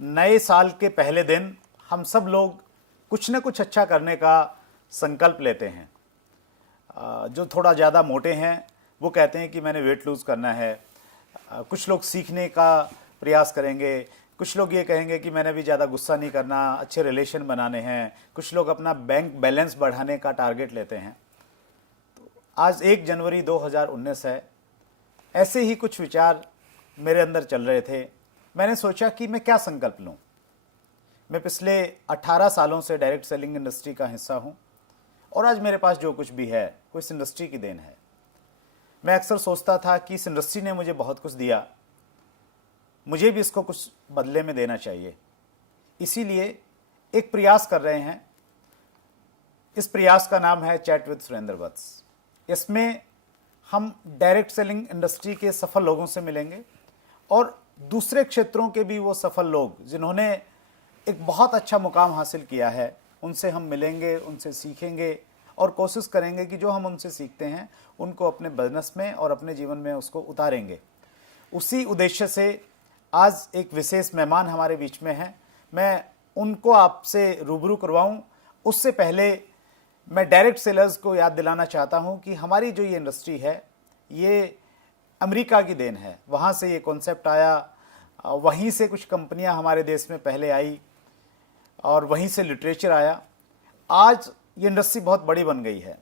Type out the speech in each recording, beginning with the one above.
नए साल के पहले दिन हम सब लोग कुछ न कुछ अच्छा करने का संकल्प लेते हैं। जो थोड़ा ज़्यादा मोटे हैं वो कहते हैं कि मैंने वेट लूज़ करना है। कुछ लोग सीखने का प्रयास करेंगे, कुछ लोग ये कहेंगे कि मैंने भी ज़्यादा गुस्सा नहीं करना, अच्छे रिलेशन बनाने हैं। कुछ लोग अपना बैंक बैलेंस बढ़ाने का टारगेट लेते हैं। तो आज 1 जनवरी 2019 है। ऐसे ही कुछ विचार मेरे अंदर चल रहे थे। मैंने सोचा कि मैं क्या संकल्प लूँ। मैं पिछले 18 सालों से डायरेक्ट सेलिंग इंडस्ट्री का हिस्सा हूँ और आज मेरे पास जो कुछ भी है वो इस इंडस्ट्री की देन है। मैं अक्सर सोचता था कि इस इंडस्ट्री ने मुझे बहुत कुछ दिया, मुझे भी इसको कुछ बदले में देना चाहिए। इसीलिए एक प्रयास कर रहे हैं। इस प्रयास का नाम है चैट विद सुरेंद्र वत्स। इसमें हम डायरेक्ट सेलिंग इंडस्ट्री के सफल लोगों से मिलेंगे और दूसरे क्षेत्रों के भी वो सफल लोग जिन्होंने एक बहुत अच्छा मुकाम हासिल किया है, उनसे हम मिलेंगे, उनसे सीखेंगे और कोशिश करेंगे कि जो हम उनसे सीखते हैं उनको अपने बिजनेस में और अपने जीवन में उसको उतारेंगे। उसी उद्देश्य से आज एक विशेष मेहमान हमारे बीच में हैं। मैं उनको आपसे रूबरू करवाऊं उससे पहले मैं डायरेक्ट सेलर्स को याद दिलाना चाहता हूं कि हमारी जो ये इंडस्ट्री है ये अमेरिका की देन है। वहाँ से ये कॉन्सेप्ट आया, वहीं से कुछ कंपनियां हमारे देश में पहले आई और वहीं से लिटरेचर आया। आज ये इंडस्ट्री बहुत बड़ी बन गई है,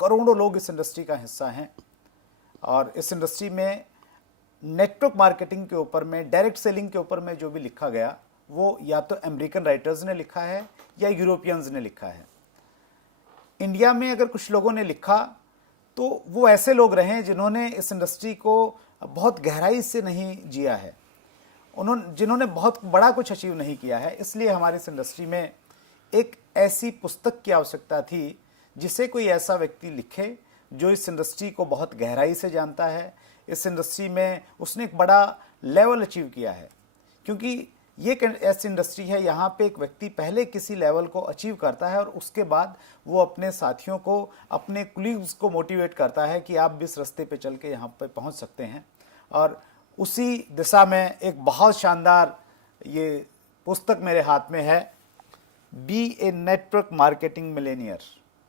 करोड़ों लोग इस इंडस्ट्री का हिस्सा हैं और इस इंडस्ट्री में नेटवर्क मार्केटिंग के ऊपर में, डायरेक्ट सेलिंग के ऊपर में जो भी लिखा गया वो या तो अमेरिकन राइटर्स ने लिखा है या यूरोपियंस ने लिखा है। इंडिया में अगर कुछ लोगों ने लिखा तो वो ऐसे लोग रहे हैं जिन्होंने इस इंडस्ट्री को बहुत गहराई से नहीं जिया है, जिन्होंने बहुत बड़ा कुछ अचीव नहीं किया है। इसलिए हमारी इस इंडस्ट्री में एक ऐसी पुस्तक की आवश्यकता थी जिसे कोई ऐसा व्यक्ति लिखे जो इस इंडस्ट्री को बहुत गहराई से जानता है, इस इंडस्ट्री में उसने एक बड़ा लेवल अचीव किया है। क्योंकि ये ऐसी इंडस्ट्री है यहाँ पे एक व्यक्ति पहले किसी लेवल को अचीव करता है और उसके बाद वो अपने साथियों को, अपने कुलीग्स को मोटिवेट करता है कि आप भी इस रास्ते पे चल के यहाँ पे पहुँच सकते हैं। और उसी दिशा में एक बहुत शानदार ये पुस्तक मेरे हाथ में है, B a network marketing Millionaire.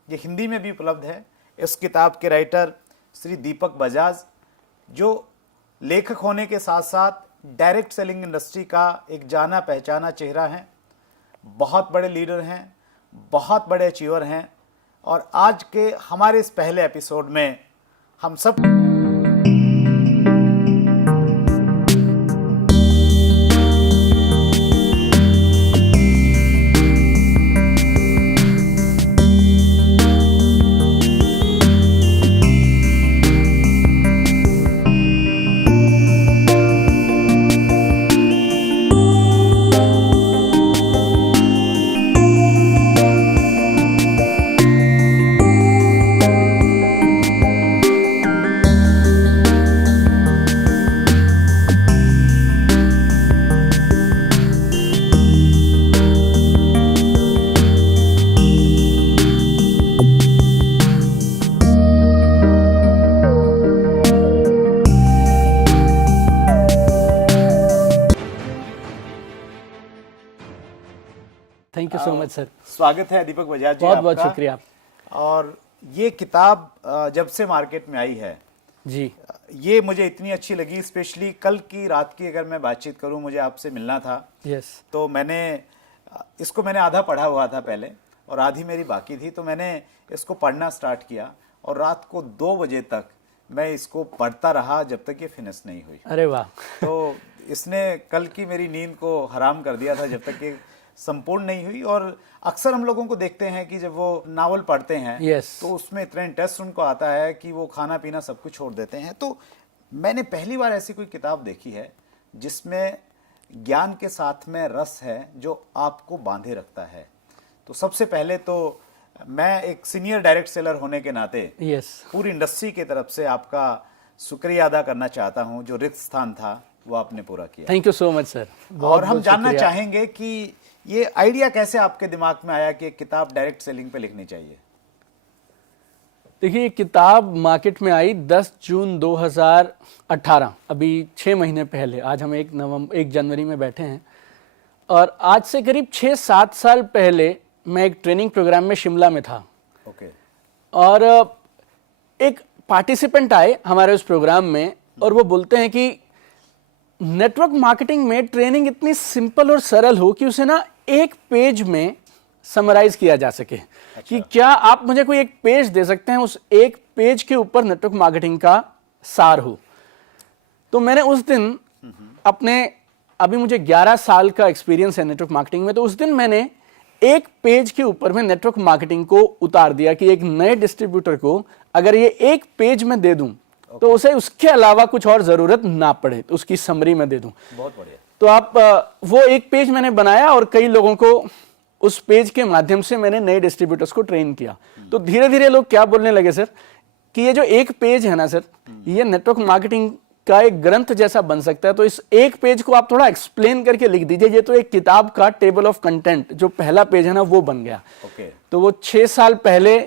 ये हिंदी में भी उपलब्ध है। इस किताब के राइटर श्री दीपक बजाज, जो लेखक होने के साथ साथ डायरेक्ट सेलिंग इंडस्ट्री का एक जाना पहचाना चेहरा हैं, बहुत बड़े लीडर हैं, बहुत बड़े अचीवर हैं। और आज के हमारे इस पहले एपिसोड में हम सब thank you so much sir. स्वागत है दीपक बजाज जी, बहुत बहुत आपका। शुक्रिया। और ये किताब जब से मार्केट में आई है जी, ये मुझे इतनी अच्छी लगी। स्पेशली कल की रात की अगर मैं बातचीत करूं, मुझे आपसे मिलना था। यस। तो मैंने आधा पढ़ा हुआ था पहले और आधी मेरी बाकी थी। तो मैंने इसको पढ़ना स्टार्ट किया और रात को 2 बजे तक मैं इसको पढ़ता रहा जब तक ये फिनिश नहीं हुई। अरे वाह। तो इसने कल की मेरी नींद को हराम कर दिया था जब तक ये संपूर्ण नहीं हुई। और अक्सर हम लोगों को देखते हैं कि जब वो नावल पढ़ते हैं तो उसमें इतना इंटरेस्ट उनको आता है कि वो खाना पीना सब कुछ छोड़ देते हैं। तो मैंने पहली बार ऐसी कोई किताब देखी है जिसमें ज्ञान के साथ में रस है जो आपको बांधे रखता है। तो सबसे पहले तो मैं एक सीनियर डायरेक्ट सेलर होने के नाते पूरी इंडस्ट्री की तरफ से आपका शुक्रिया अदा करना चाहता हूं। जो रिक्त स्थान था वो आपने पूरा किया। Thank you so much sir. और हम जानना चाहेंगे कि ये आइडिया कैसे आपके दिमाग में आया कि एक किताब डायरेक्ट सेलिंग पे लिखनी चाहिए। देखिए, किताब मार्केट में आई 10 जून 2018, अभी 6 महीने पहले। आज हम 1 जनवरी में बैठे हैं और आज से करीब 6-7 साल पहले मैं एक ट्रेनिंग प्रोग्राम में शिमला में था। ओके। और एक पार्टिसिपेंट आए हमारे उस प्रोग्राम में और वो बोलते हैं कि नेटवर्क मार्केटिंग में ट्रेनिंग इतनी सिंपल और सरल हो कि उसे ना एक पेज में समराइज किया जा सके। कि क्या आप मुझे कोई एक पेज दे सकते हैं, उस एक पेज के ऊपर नेटवर्क मार्केटिंग का सार हो। तो मैंने उस दिन अपने, अभी मुझे 11 साल का एक्सपीरियंस है नेटवर्क मार्केटिंग में, तो उस दिन मैंने एक पेज के ऊपर में नेटवर्क मार्केटिंग को उतार दिया कि एक नए डिस्ट्रीब्यूटर को अगर ये एक पेज में दे दूं तो उसे उसके अलावा कुछ और जरूरत ना पड़े, तो उसकी समरी में दे दूं। बहुत बढ़िया। तो आप वो एक पेज मैंने बनाया और कई लोगों को उस पेज के माध्यम से मैंने नए डिस्ट्रीब्यूटर्स को ट्रेन किया। तो धीरे धीरे लोग क्या बोलने लगे सर कि ये जो एक पेज है ना सर, ये नेटवर्क मार्केटिंग का एक ग्रंथ जैसा बन सकता है। तो इस एक पेज को आप थोड़ा एक्सप्लेन करके लिख दीजिए। ये तो एक किताब का टेबल ऑफ कंटेंट जो पहला पेज है ना वो बन गया। तो वो 6 साल पहले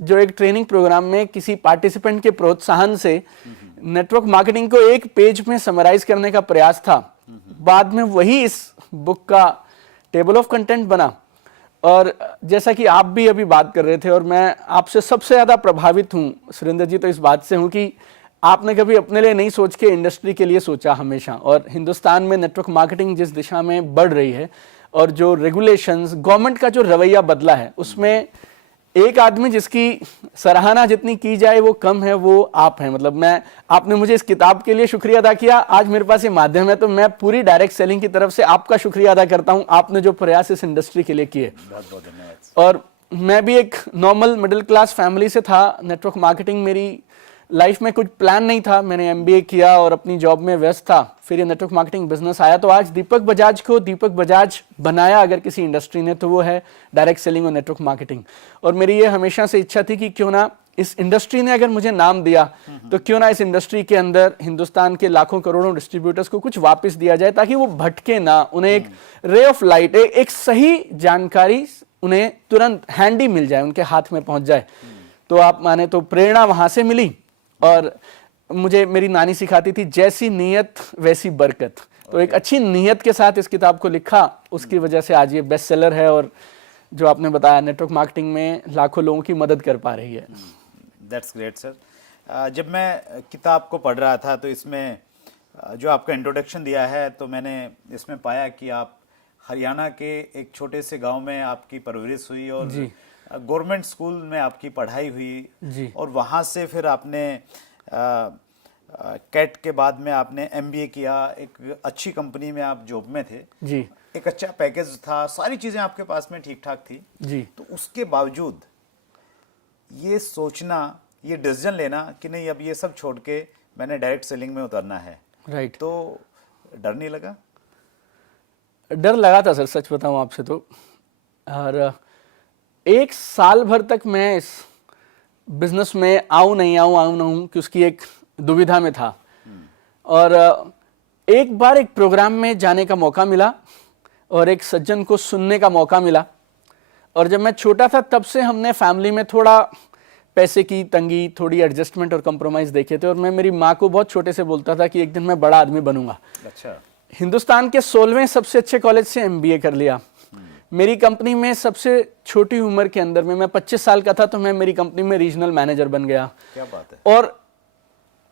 जो एक ट्रेनिंग प्रोग्राम में किसी पार्टिसिपेंट के प्रोत्साहन से नेटवर्क मार्केटिंग को एक पेज में समराइज करने का प्रयास था, बाद में वही इस बुक का टेबल ऑफ कंटेंट बना। और जैसा कि आप भी अभी बात कर रहे थे और मैं आपसे सबसे ज्यादा प्रभावित हूं सुरेंद्र जी, तो इस बात से हूं कि आपने कभी अपने लिए नहीं सोच के इंडस्ट्री के लिए सोचा हमेशा। और हिंदुस्तान में नेटवर्क मार्केटिंग जिस दिशा में बढ़ रही है और जो रेगुलेशंस, गवर्नमेंट का जो रवैया बदला है, उसमें एक आदमी जिसकी सराहना जितनी की जाए वो कम है, वो आप हैं। मतलब आपने मुझे इस किताब के लिए शुक्रिया अदा किया, आज मेरे पास ये माध्यम है, तो मैं पूरी डायरेक्ट सेलिंग की तरफ से आपका शुक्रिया अदा करता हूं, आपने जो प्रयास इस इंडस्ट्री के लिए किए। बहुत बहुत धन्यवाद। और मैं भी एक नॉर्मल मिडिल क्लास फैमिली से था। नेटवर्क मार्केटिंग मेरी लाइफ में कुछ प्लान नहीं था। मैंने एमबीए किया और अपनी जॉब में व्यस्त था, फिर ये नेटवर्क मार्केटिंग बिजनेस आया। तो आज दीपक बजाज को दीपक बजाज बनाया अगर किसी इंडस्ट्री ने, तो वो है डायरेक्ट सेलिंग और नेटवर्क मार्केटिंग। और मेरी ये हमेशा से इच्छा थी कि क्यों ना इस इंडस्ट्री ने अगर मुझे नाम दिया तो क्यों ना इस इंडस्ट्री के अंदर हिंदुस्तान के लाखों करोड़ों डिस्ट्रीब्यूटर्स को कुछ वापस दिया जाए, ताकि वो भटके ना, उन्हें एक रे ऑफ लाइट, एक सही जानकारी उन्हें तुरंत हैंडी मिल जाए, उनके हाथ में पहुंच जाए। तो आप माने तो प्रेरणा वहां से मिली। और मुझे मेरी नानी सिखाती थी, जैसी नीयत वैसी बरकत। तो एक अच्छी नीयत के साथ इस किताब को लिखा, उसकी वजह से आज ये बेस्ट सेलर है और जो आपने बताया नेटवर्क मार्केटिंग में लाखों लोगों की मदद कर पा रही है। That's great sir. जब मैं किताब को पढ़ रहा था तो इसमें जो आपका इंट्रोडक्शन दिया है, तो मैंने इसमें पाया कि आप हरियाणा के एक छोटे से गांव में आपकी परवरिश हुई और गवर्नमेंट स्कूल में आपकी पढ़ाई हुई जी। और वहाँ से फिर आपने कैट के बाद में आपने एमबीए किया, एक अच्छी कंपनी में आप जॉब में थे जी। एक अच्छा पैकेज था, सारी चीज़ें आपके पास में ठीक ठाक थी जी। तो उसके बावजूद ये सोचना, ये डिसीजन लेना कि नहीं अब ये सब छोड़ के मैंने डायरेक्ट सेलिंग में उतरना है, राइट। तो डर नहीं लगा? डर लगा था सर, सच बताऊं आपसे तो। और 1 साल भर तक मैं इस बिजनेस में आऊं ना हूं कि उसकी एक दुविधा में था। और एक बार एक प्रोग्राम में जाने का मौका मिला और एक सज्जन को सुनने का मौका मिला। और जब मैं छोटा था तब से हमने फैमिली में थोड़ा पैसे की तंगी, थोड़ी एडजस्टमेंट और कंप्रोमाइज देखे थे। और मैं मेरी माँ को बहुत छोटे से बोलता था कि एक दिन मैं बड़ा आदमी बनूंगा। अच्छा। हिंदुस्तान के 16वें सबसे अच्छे कॉलेज से एमबीए कर लिया। मेरी कंपनी में सबसे छोटी उम्र के अंदर में, मैं 25 साल का था तो मैं मेरी कंपनी में रीजनल मैनेजर बन गया। क्या बात है। और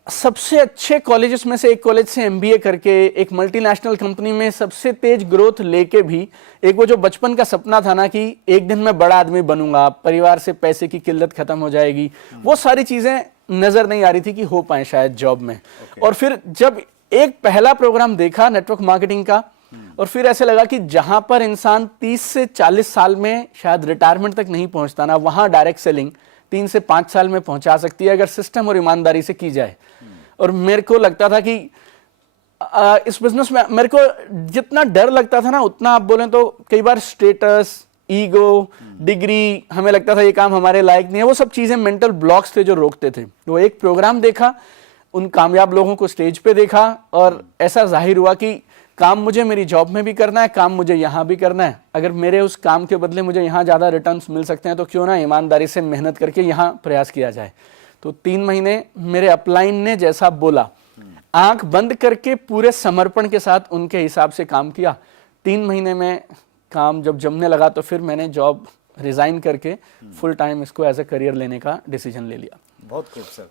सबसे अच्छे कॉलेजेस में से एक कॉलेज से एमबीए करके एक मल्टीनेशनल कंपनी में सबसे तेज ग्रोथ लेके भी एक वो जो बचपन का सपना था ना कि एक दिन मैं बड़ा आदमी बनूंगा, परिवार से पैसे की किल्लत खत्म हो जाएगी, वो सारी चीजें नजर नहीं आ रही थी कि हो पाए शायद जॉब में। और फिर जब एक पहला प्रोग्राम देखा नेटवर्क मार्केटिंग का, और फिर ऐसे लगा कि जहां पर इंसान 30 से 40 साल में शायद रिटायरमेंट तक नहीं पहुंचता ना, वहां डायरेक्ट सेलिंग 3 से 5 साल में पहुंचा सकती है अगर सिस्टम और ईमानदारी से की जाए। और मेरे को लगता था कि इस बिजनेस में मेरे को जितना डर लगता था ना, उतना आप बोलें तो कई बार स्टेटस, ईगो, डिग्री, हमें लगता था ये काम हमारे लायक नहीं है, वो सब चीजें मेंटल ब्लॉक्स थे जो रोकते थे। वो एक प्रोग्राम देखा, उन कामयाब लोगों को स्टेज पे देखा और ऐसा जाहिर हुआ कि काम मुझे मेरी जॉब में भी करना है, काम मुझे यहाँ भी करना है। अगर मेरे उस काम के बदले मुझे यहाँ ज़्यादा रिटर्न्स मिल सकते हैं तो क्यों ना ईमानदारी से मेहनत करके यहाँ प्रयास किया जाए। तो 3 महीने मेरे अपलाइन ने जैसा बोला, आंख बंद करके पूरे समर्पण के साथ उनके हिसाब से काम किया। 3 महीने में काम जब जमने लगा तो फिर मैंने जॉब रिजाइन करके फुल टाइम इसको एज ए करियर लेने का डिसीजन ले लिया। बहुत खूब सर।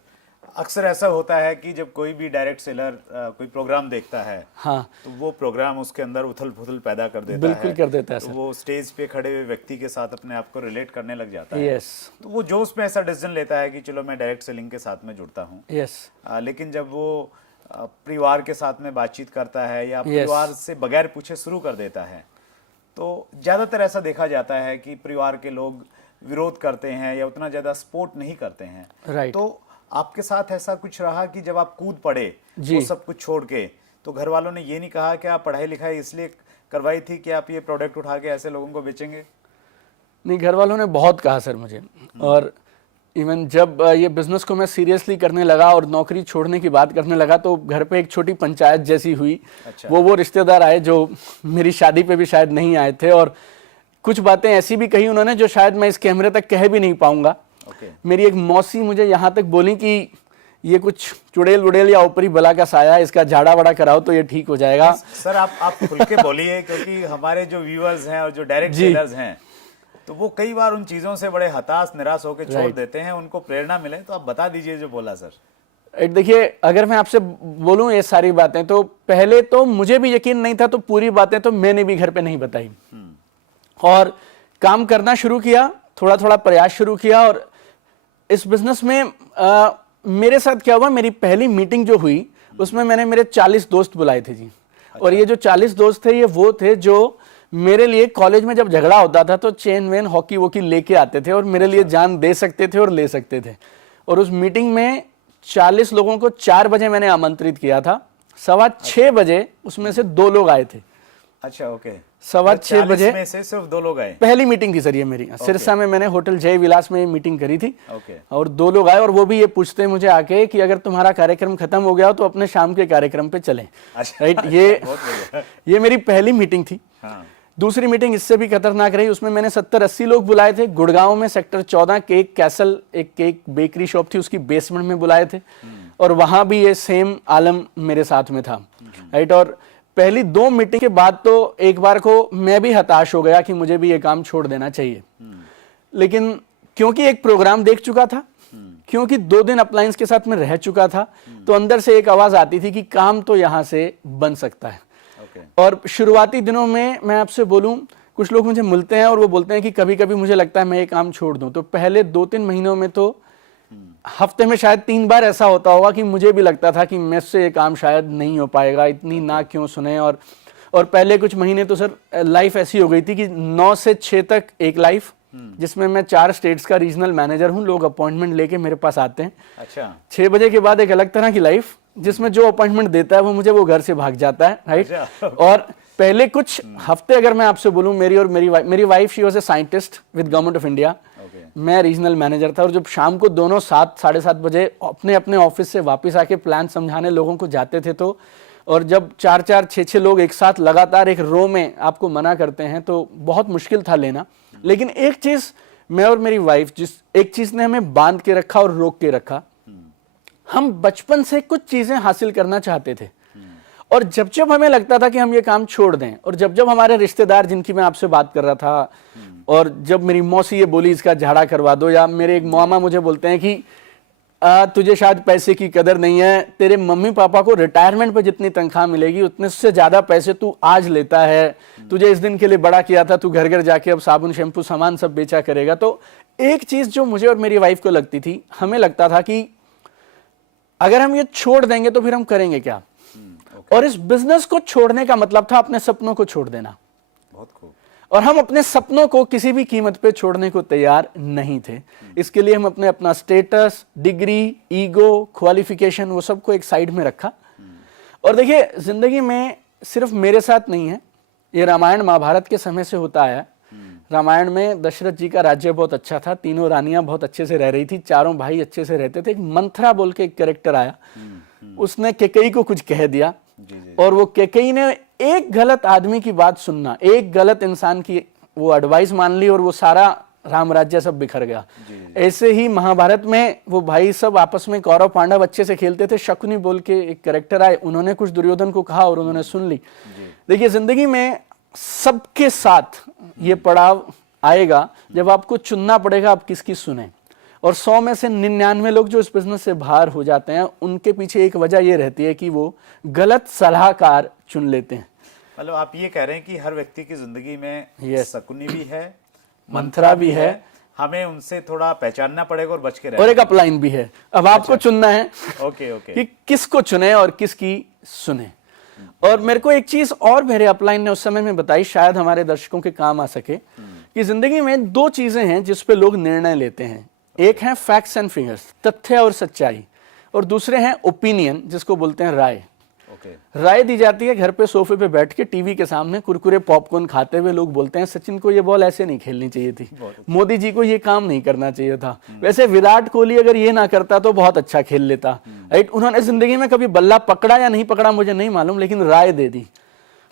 अक्सर ऐसा होता है कि जब कोई भी डायरेक्ट सेलर कोई प्रोग्राम देखता है, हाँ, तो वो प्रोग्राम उसके अंदर उथल पुथल पैदा कर देता बिल्कुल है। कर देता है तो सर। वो स्टेज पे खड़े हुए व्यक्ति के साथ अपने आप को रिलेट करने लग जाता है। यस तो वो जोश में ऐसा डिसीजन लेता है कि चलो मैं डायरेक्ट सेलिंग के साथ में जुड़ता हूँ। यस लेकिन जब वो परिवार के साथ में बातचीत करता है या परिवार से बगैर पूछे शुरू कर देता है, तो ज़्यादातर ऐसा देखा जाता है कि परिवार के लोग विरोध करते हैं या उतना ज़्यादा सपोर्ट नहीं करते हैं। राइट। तो आपके साथ ऐसा कुछ रहा कि जब आप कूद पड़े वो सब कुछ छोड़ के, तो घर वालों ने ये नहीं कहा कि आप पढ़ाई लिखाई इसलिए करवाई थी कि आप ये प्रोडक्ट उठा के ऐसे लोगों को बेचेंगे? नहीं, घर वालों ने बहुत कहा सर मुझे। और इवन जब ये बिजनेस को मैं सीरियसली करने लगा और नौकरी छोड़ने की बात करने लगा तो घर पे एक छोटी पंचायत जैसी हुई। अच्छा। वो रिश्तेदार आए जो मेरी शादी पे भी शायद नहीं आए थे, और कुछ बातें ऐसी भी कही उन्होंने जो शायद मैं इस कैमरे तक कह भी नहीं पाऊंगा। मेरी एक मौसी मुझे यहाँ तक बोली कि ये कुछ चुड़ैल उड़ेल या ऊपरी बला का साया है, इसका झाड़ा बड़ा कराओ तो ये ठीक हो जाएगा। सर आप खुल के बोलिए, क्योंकि हमारे जो व्यूअर्स हैं और जो डायरेक्ट सेलर्स हैं, तो वो कई बार उन चीजों से बड़े हताश निराश होकर छोड़ देते हैं, उनको प्रेरणा मिले। तो आप बता दीजिए जो बोला सर। देखिए, अगर मैं आपसे बोलूं ये सारी बातें, तो पहले तो मुझे भी यकीन नहीं था, तो पूरी बातें तो मैंने भी घर पे नहीं बताई और काम करना शुरू किया, थोड़ा थोड़ा प्रयास शुरू किया। और इस बिजनेस में मेरे साथ क्या हुआ, मेरी पहली मीटिंग जो हुई उसमें मैंने मेरे 40 दोस्त बुलाए थे जी। अच्छा। और ये जो 40 दोस्त थे, ये वो थे जो मेरे लिए कॉलेज में जब झगड़ा होता था तो चेन वेन हॉकी वॉकी लेके आते थे और मेरे लिए जान दे सकते थे और ले सकते थे। और उस मीटिंग में 40 लोगों को 4 बजे मैंने आमंत्रित किया था। 6:15 बजे उसमें से 2 लोग आए थे। अच्छा, ओके। 6:15 बजे में से सिर्फ 2 लोग आए? पहली मीटिंग थी सर ये मेरी। सिरसा में मैंने होटल जय विलास में मीटिंग करी थी। ओके। और 2 लोग आए और वो भी ये पूछते मुझे आके कि अगर तुम्हारा कार्यक्रम खत्म हो गया हो तो अपने शाम के कार्यक्रम पे चलें। अच्छा, राइट। ये मेरी पहली मीटिंग थी। हाँ। दूसरी मीटिंग इससे भी खतरनाक रही। उसमें मैंने 70-80 लोग बुलाए थे। गुड़गांव में सेक्टर 14 केक कैसल एक केक बेकरी शॉप थी, उसकी बेसमेंट में बुलाए थे और वहां भी ये सेम आलम मेरे साथ में था। राइट। और पहली 2 मीटिंग के बाद तो एक बार को मैं भी हताश हो गया कि मुझे भी ये काम छोड़ देना चाहिए। लेकिन क्योंकि एक प्रोग्राम देख चुका था, क्योंकि 2 दिन अपलायंस के साथ में रह चुका था, तो अंदर से एक आवाज आती थी कि काम तो यहां से बन सकता है। और शुरुआती दिनों में मैं आपसे बोलूं, कुछ लोग मुझे मिलते हैं और वो बोलते हैं कि कभी कभी मुझे लगता है मैं ये काम छोड़ दूं। तो पहले 2-3 महीनों में तो हफ्ते में शायद 3 बार ऐसा होता होगा कि मुझे भी लगता था कि मुझसे ये काम शायद नहीं हो पाएगा, इतनी ना क्यों सुने। और पहले कुछ महीने तो सर लाइफ ऐसी हो गई थी कि 9 से 6 तक एक लाइफ, जिसमें मैं 4 स्टेट्स का रीजनल मैनेजर हूं। लोग अपॉइंटमेंट लेके मेरे पास आते हैं। अच्छा। 6 बजे के बाद एक अलग तरह की लाइफ, जिसमें जो अपॉइंटमेंट देता है वो मुझे वो घर से भाग जाता है। राइट। और पहले कुछ हफ्ते अगर मैं आपसे बोलूं, मेरी wife she was a scientist with government of India, मैं रीजनल मैनेजर था। और जब शाम को दोनों 7-7:30 बजे अपने अपने ऑफिस से वापस आके प्लान समझाने लोगों को जाते थे, तो और जब 4-4, 6-6 लोग एक साथ लगातार एक रो में आपको मना करते हैं तो बहुत मुश्किल था लेना। लेकिन एक चीज मैं और मेरी वाइफ, एक चीज ने हमें बांध के रखा और रोक के रखा, हम बचपन से कुछ चीजें हासिल करना चाहते थे। और जब जब हमें लगता था कि हम ये काम छोड़ दें, और जब जब हमारे रिश्तेदार जिनकी मैं आपसे बात कर रहा था, और जब मेरी मौसी ये बोली इसका झाड़ा करवा दो, या मेरे एक मामा मुझे बोलते हैं कि तुझे शायद पैसे की कदर नहीं है, तेरे मम्मी पापा को रिटायरमेंट पे जितनी तनख्वाह मिलेगी उतने से ज्यादा पैसे तू आज लेता है, तुझे इस दिन के लिए बड़ा किया था, तू घर घर जाके अब साबुन शैम्पू सामान सब बेचा करेगा। तो एक चीज जो मुझे और मेरी वाइफ को लगती थी, हमें लगता था कि अगर हम ये छोड़ देंगे तो फिर हम करेंगे क्या। और इस बिजनेस को छोड़ने का मतलब था अपने सपनों को छोड़ देना। बहुत खूब। और हम अपने सपनों को किसी भी कीमत पे छोड़ने को तैयार नहीं थे। इसके लिए हम अपना स्टेटस, डिग्री, ईगो, क्वालिफिकेशन, वो सबको एक साइड में रखा। और देखिए, जिंदगी में सिर्फ मेरे साथ नहीं है, ये रामायण महाभारत के समय से होता आया। रामायण में दशरथ जी का राज्य बहुत अच्छा था, तीनों रानियां बहुत अच्छे से रह रही थी, चारों भाई अच्छे से रहते थे। एक मंथरा बोल के एक कैरेक्टर आया, उसने कैकेयी को कुछ कह दिया, और वो कैकेयी ने एक गलत आदमी की बात सुनना, एक गलत इंसान की वो एडवाइस मान ली, और वो सारा राम राज्य सब बिखर गया। ऐसे ही महाभारत में वो भाई सब आपस में कौरव पांडव अच्छे से खेलते थे, शकुनी बोल के एक कैरेक्टर आए, उन्होंने कुछ दुर्योधन को कहा और उन्होंने सुन ली। देखिए, जिंदगी में सबके साथ ये पड़ाव आएगा जब आपको चुनना पड़ेगा आप किसकी सुने। और 100 में से 99 लोग जो इस बिजनेस से बाहर हो जाते हैं, उनके पीछे एक वजह ये रहती है कि वो गलत सलाहकार चुन लेते हैं। मतलब आप ये कह रहे हैं कि हर व्यक्ति की जिंदगी में शकुनी भी है, मंत्रा भी है, हमें उनसे थोड़ा पहचानना पड़ेगा और बच के और रहना। एक अपलाइन भी है। अब आपको चुनना है ओके ओके कि किसको चुने और किसकी सुने। और मेरे को एक चीज और मेरे अपलाइन ने उस समय में बताई, शायद हमारे दर्शकों के काम आ सके, कि जिंदगी में 2 चीजें हैं जिस पे लोग निर्णय लेते हैं। एक है फैक्ट्स एंड फिगर्स, तथ्य और सच्चाई, और दूसरे हैं ओपिनियन, जिसको बोलते हैं राय। राय दी जाती है घर पे सोफे पे बैठ के टीवी के सामने कुरकुरे पॉपकॉर्न खाते हुए। लोग बोलते हैं सचिन को ये बॉल ऐसे नहीं खेलनी चाहिए थी, मोदी जी को ये काम नहीं करना चाहिए था, वैसे विराट कोहली अगर ये ना करता तो बहुत अच्छा खेल लेता, राइट। उन्होंने जिंदगी में कभी बल्ला पकड़ा या नहीं पकड़ा मुझे नहीं मालूम, लेकिन राय दे दी।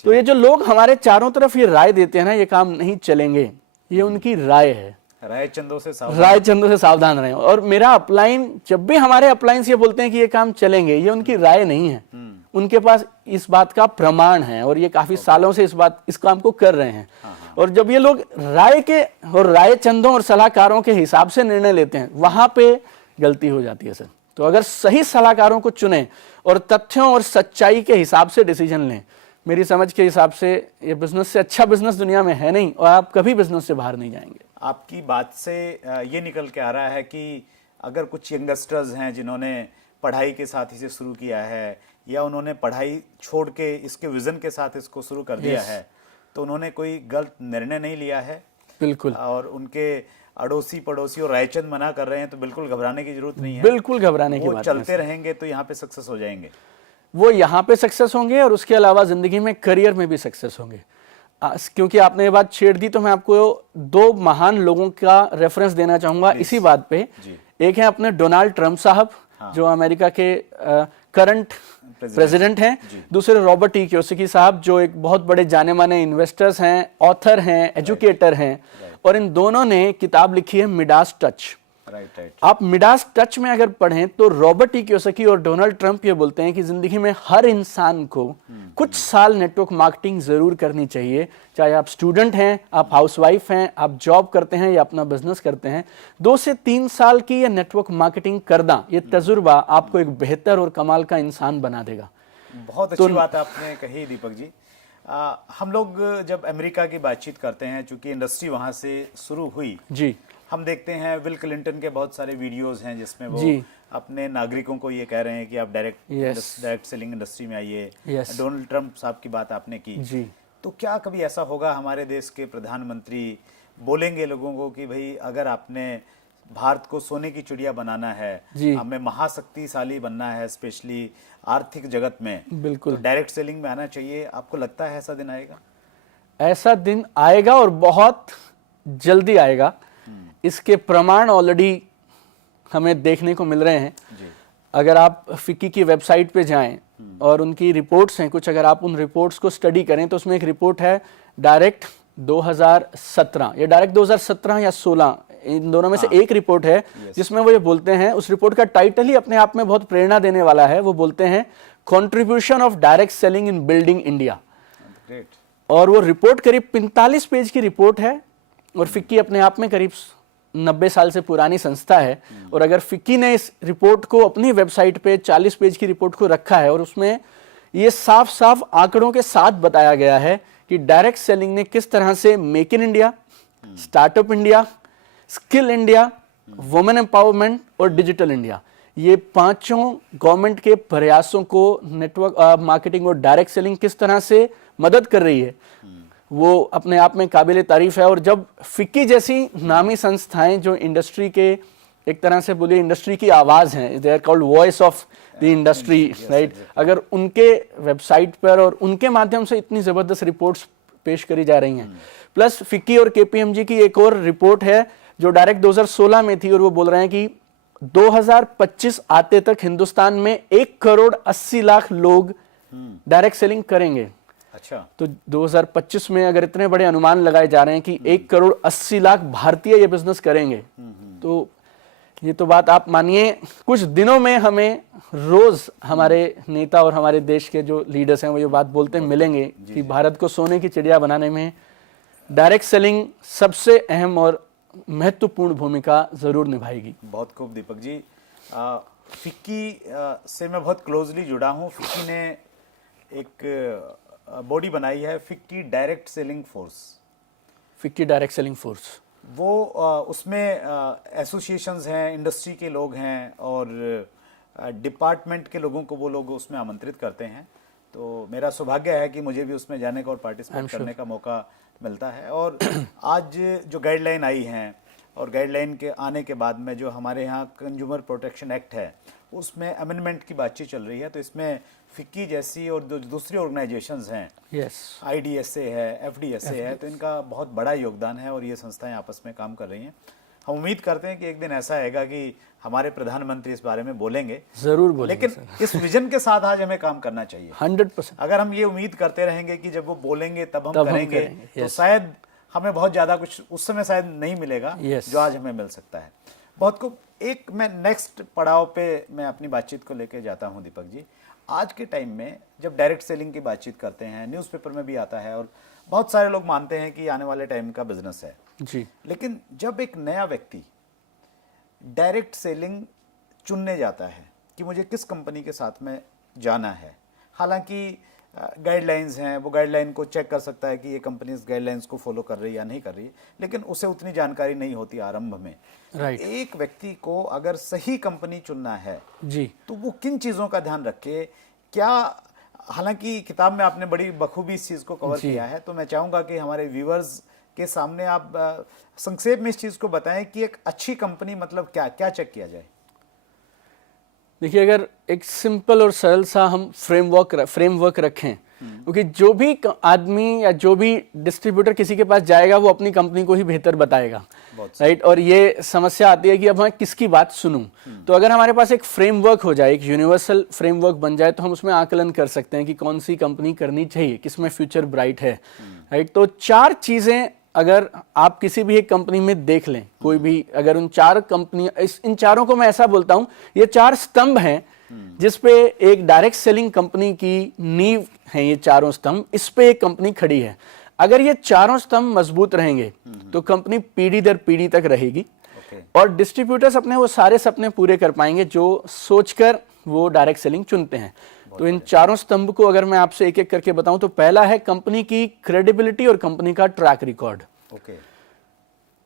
तो ये जो लोग हमारे चारों तरफ ये राय देते हैं ना, ये काम नहीं चलेंगे, ये उनकी राय है। राय चंदों से सावधान रहें। और मेरा अपलाइन, जब भी हमारे अपलाइंस ये बोलते हैं कि ये काम चलेंगे, ये उनकी राय नहीं है, उनके पास इस बात का प्रमाण है और ये काफी सालों से इस काम को कर रहे हैं। और जब ये लोग राय के और राय चंदों और सलाहकारों के हिसाब से निर्णय लेते हैं, वहां पे गलती हो जाती है सर। तो अगर सही सलाहकारों को चुने और तथ्यों और सच्चाई के हिसाब से डिसीजन लें, मेरी समझ के हिसाब से ये बिजनेस से अच्छा बिजनेस दुनिया में है नहीं, और आप कभी बिजनेस से बाहर नहीं जाएंगे। आपकी बात से ये निकल के आ रहा है कि अगर कुछ यंगस्टर्स हैं जिन्होंने पढ़ाई के साथ इसे शुरू किया है, या उन्होंने पढ़ाई छोड़ के इसके विजन के साथ इसको शुरू कर दिया है, तो उन्होंने कोई गलत निर्णय नहीं लिया है। बिल्कुल। और उनके अड़ोसी पड़ोसी और रायचंद मना कर रहे हैं तो बिल्कुल घबराने की जरूरत नहीं है। बिल्कुल घबराने की बात नहीं। चलते रहेंगे तो यहाँ पे सक्सेस हो जाएंगे। वो यहाँ पे सक्सेस होंगे और उसके अलावा जिंदगी में करियर में भी सक्सेस होंगे। क्योंकि आपने ये बात छेड़ दी तो मैं आपको 2 महान लोगों का रेफरेंस देना चाहूंगा इसी बात पे। एक है अपने डोनाल्ड ट्रंप साहब, जो अमेरिका के करंट प्रेसिडेंट हैं। दूसरे रॉबर्ट टी कियोसाकी साहब, जो एक बहुत बड़े जाने माने इन्वेस्टर्स हैं, ऑथर हैं, एजुकेटर हैं, और इन दोनों ने किताब लिखी है मिडास टच। आप मिडास टच में अगर पढ़ें तो रॉबर्ट टी कियोसाकी और डोनाल्ड ट्रंप ये बोलते हैं कि जिंदगी में हर इंसान को कुछ साल नेटवर्क मार्केटिंग जरूर करनी चाहिए। चाहे आप स्टूडेंट हैं, आप हाउसवाइफ हैं, आप जॉब करते हैं या अपना बिजनेस करते हैं, 2 से 3 साल की ये नेटवर्क मार्केटिंग करना, ये तजुर्बा आपको एक बेहतर और कमाल का इंसान बना देगा। बहुत अच्छी बात आपने कही दीपक जी। हम लोग जब अमेरिका की बातचीत करते हैं, चूंकि इंडस्ट्री वहां से शुरू हुई जी, हम देखते हैं विल क्लिंटन के बहुत सारे वीडियोस हैं जिसमें वो अपने नागरिकों को ये कह रहे हैं कि आप डायरेक्ट सेलिंग इंडस्ट्री में आइए। डोनाल्ड ट्रंप साहब की बात आपने की जी। तो क्या कभी ऐसा होगा हमारे देश के प्रधानमंत्री बोलेंगे लोगों को कि भाई अगर आपने भारत को सोने की चिड़िया बनाना है, हमें महाशक्तिशाली बनना है, स्पेशली आर्थिक जगत में, बिल्कुल तो डायरेक्ट सेलिंग में आना चाहिए? आपको लगता है ऐसा दिन आएगा? ऐसा दिन आएगा और बहुत जल्दी आएगा। इसके प्रमाण ऑलरेडी हमें देखने को मिल रहे हैं। अगर आप फिक्की की वेबसाइट पे जाएं और उनकी रिपोर्ट्स हैं कुछ, अगर आप उन रिपोर्ट्स को स्टडी करें तो उसमें एक रिपोर्ट है डायरेक्ट 2017 या डायरेक्ट 2017 या 16, इन दोनों में से एक रिपोर्ट है जिसमें वो ये बोलते हैं, उस रिपोर्ट का टाइटल ही अपने आप में बहुत प्रेरणा देने वाला है। वो बोलते हैं contribution of direct selling in building India. और वो रिपोर्ट करीब 45 पेज की रिपोर्ट है, और फिक्की अपने आप में करीब 90 साल से पुरानी संस्था है। और अगर फिक्की ने इस रिपोर्ट को अपनी वेबसाइट पे 40 पेज की रिपोर्ट को रखा है, और उसमें ये साफ साफ आंकड़ों के साथ बताया गया है कि डायरेक्ट सेलिंग ने किस तरह से make in India, startup India, skill India, women empowerment और डिजिटल इंडिया, ये 5 गवर्नमेंट के प्रयासों को नेटवर्क मार्केटिंग और डायरेक्ट सेलिंग किस तरह से मदद कर रही है, वो अपने आप में काबिल तारीफ है। और जब फिक्की जैसी नामी संस्थाएं जो इंडस्ट्री के एक तरह से बोलिए इंडस्ट्री की आवाज हैं, they are called voice of the industry, right, अगर उनके वेबसाइट पर और उनके माध्यम से इतनी जबरदस्त रिपोर्ट्स पेश करी जा रही हैं, प्लस फिक्की और केपीएमजी की एक और रिपोर्ट है जो डायरेक्ट 2016 में थी, और वो बोल रहे हैं कि 2025 आते तक हिंदुस्तान में 1,80,00,000 लोग डायरेक्ट सेलिंग करेंगे। अच्छा, तो 2025 में अगर इतने बड़े अनुमान लगाए जा रहे हैं कि 1,80,00,000 भारतीय ये बिजनेस करेंगे, तो ये तो बात आप मानिए कुछ दिनों में हमें रोज हमारे नेता और हमारे देश के जो लीडर्स हैं वो ये बात बोलते हैं मिलेंगे कि भारत को सोने की चिड़िया बनाने में डायरेक्ट सेलिंग सबसे अहम और महत्वपूर्ण भूमिका जरूर निभाएगी। बहुत खूब दीपक जी। फिक्की से मैं बहुत क्लोजली जुड़ा हूँ। फिक्की ने एक बॉडी बनाई है, FICCI direct selling force. FICCI direct selling force, वो उसमें एसोसिएशंस हैं, इंडस्ट्री के लोग हैं और डिपार्टमेंट के लोगों को वो लोग उसमें आमंत्रित करते हैं। तो मेरा सौभाग्य है कि मुझे भी उसमें जाने का और पार्टिसिपेट करने का मौका मिलता है। और आज जो गाइडलाइन आई हैं और गाइडलाइन के आने के बाद में जो हमारे यहाँ कंज्यूमर प्रोटेक्शन एक्ट है उसमें अमेंडमेंट की बातचीत चल रही है। तो इसमें फिक्की जैसी और जो दूसरी ऑर्गेनाइजेशंस हैं, IDSA है, FDSA है, तो इनका बहुत बड़ा योगदान है और ये संस्थाएं आपस में काम कर रही हैं। हम उम्मीद करते हैं कि एक दिन ऐसा आएगा कि हमारे प्रधानमंत्री इस बारे में बोलेंगे, जरूर बोलेंगे। लेकिन इस विजन के साथ आज हमें काम करना चाहिए 100%। अगर हम ये उम्मीद करते रहेंगे कि जब वो बोलेंगे तब हम करेंगे तो शायद हमें बहुत ज्यादा कुछ उस समय शायद नहीं मिलेगा जो आज हमें मिल सकता है। बहुत खूब। एक मैं नेक्स्ट पड़ाव पे मैं अपनी बातचीत को लेके जाता हूँ दीपक जी। आज के टाइम में जब डायरेक्ट सेलिंग की बातचीत करते हैं, न्यूज़पेपर में भी आता है और बहुत सारे लोग मानते हैं कि आने वाले टाइम का बिजनेस है जी, लेकिन जब एक नया व्यक्ति डायरेक्ट सेलिंग चुनने जाता है कि मुझे किस कंपनी के साथ में जाना है, हालांकि गाइडलाइंस हैं, वो गाइडलाइन को चेक कर सकता है कि ये कंपनी इस गाइडलाइंस को फॉलो कर रही है या नहीं कर रही है, लेकिन उसे उतनी जानकारी नहीं होती आरंभ में। राइट। एक व्यक्ति को अगर सही कंपनी चुनना है जी, तो वो किन चीज़ों का ध्यान रखे? क्या, हालांकि किताब में आपने बड़ी बखूबी इस चीज़ को कवर किया है, तो मैं चाहूँगा कि हमारे व्यूअर्स के सामने आप संक्षेप में इस चीज़ को बताएं कि एक अच्छी कंपनी मतलब क्या क्या चेक किया जाए। देखिए, अगर एक सिंपल और सरल सा हम फ्रेमवर्क रखें, क्योंकि जो भी आदमी या जो भी डिस्ट्रीब्यूटर किसी के पास जाएगा वो अपनी कंपनी को ही बेहतर बताएगा, राइट। और ये समस्या आती है कि अब मैं किसकी बात सुनूं। तो अगर हमारे पास एक फ्रेमवर्क हो जाए, एक यूनिवर्सल फ्रेमवर्क बन जाए, तो हम उसमें आकलन कर सकते हैं कि कौन सी कंपनी करनी चाहिए, किसमें फ्यूचर ब्राइट है, राइट। तो 4 चीजें अगर आप किसी भी एक कंपनी में देख लें, कोई भी अगर उन 4 कंपनी, इन चारों को मैं ऐसा बोलता हूं, ये 4 स्तंभ हैं जिसपे एक डायरेक्ट सेलिंग कंपनी की नींव है। ये चारों स्तंभ, इस पे एक कंपनी खड़ी है। अगर ये चारों स्तंभ मजबूत रहेंगे तो कंपनी पीढ़ी दर पीढ़ी तक रहेगी और डिस्ट्रीब्यूटर्स अपने वो सारे सपने पूरे कर पाएंगे जो सोचकर वो डायरेक्ट सेलिंग चुनते हैं। तो इन चारों स्तंभ को अगर मैं आपसे एक एक करके बताऊं, तो पहला है कंपनी की क्रेडिबिलिटी और कंपनी का ट्रैक रिकॉर्ड।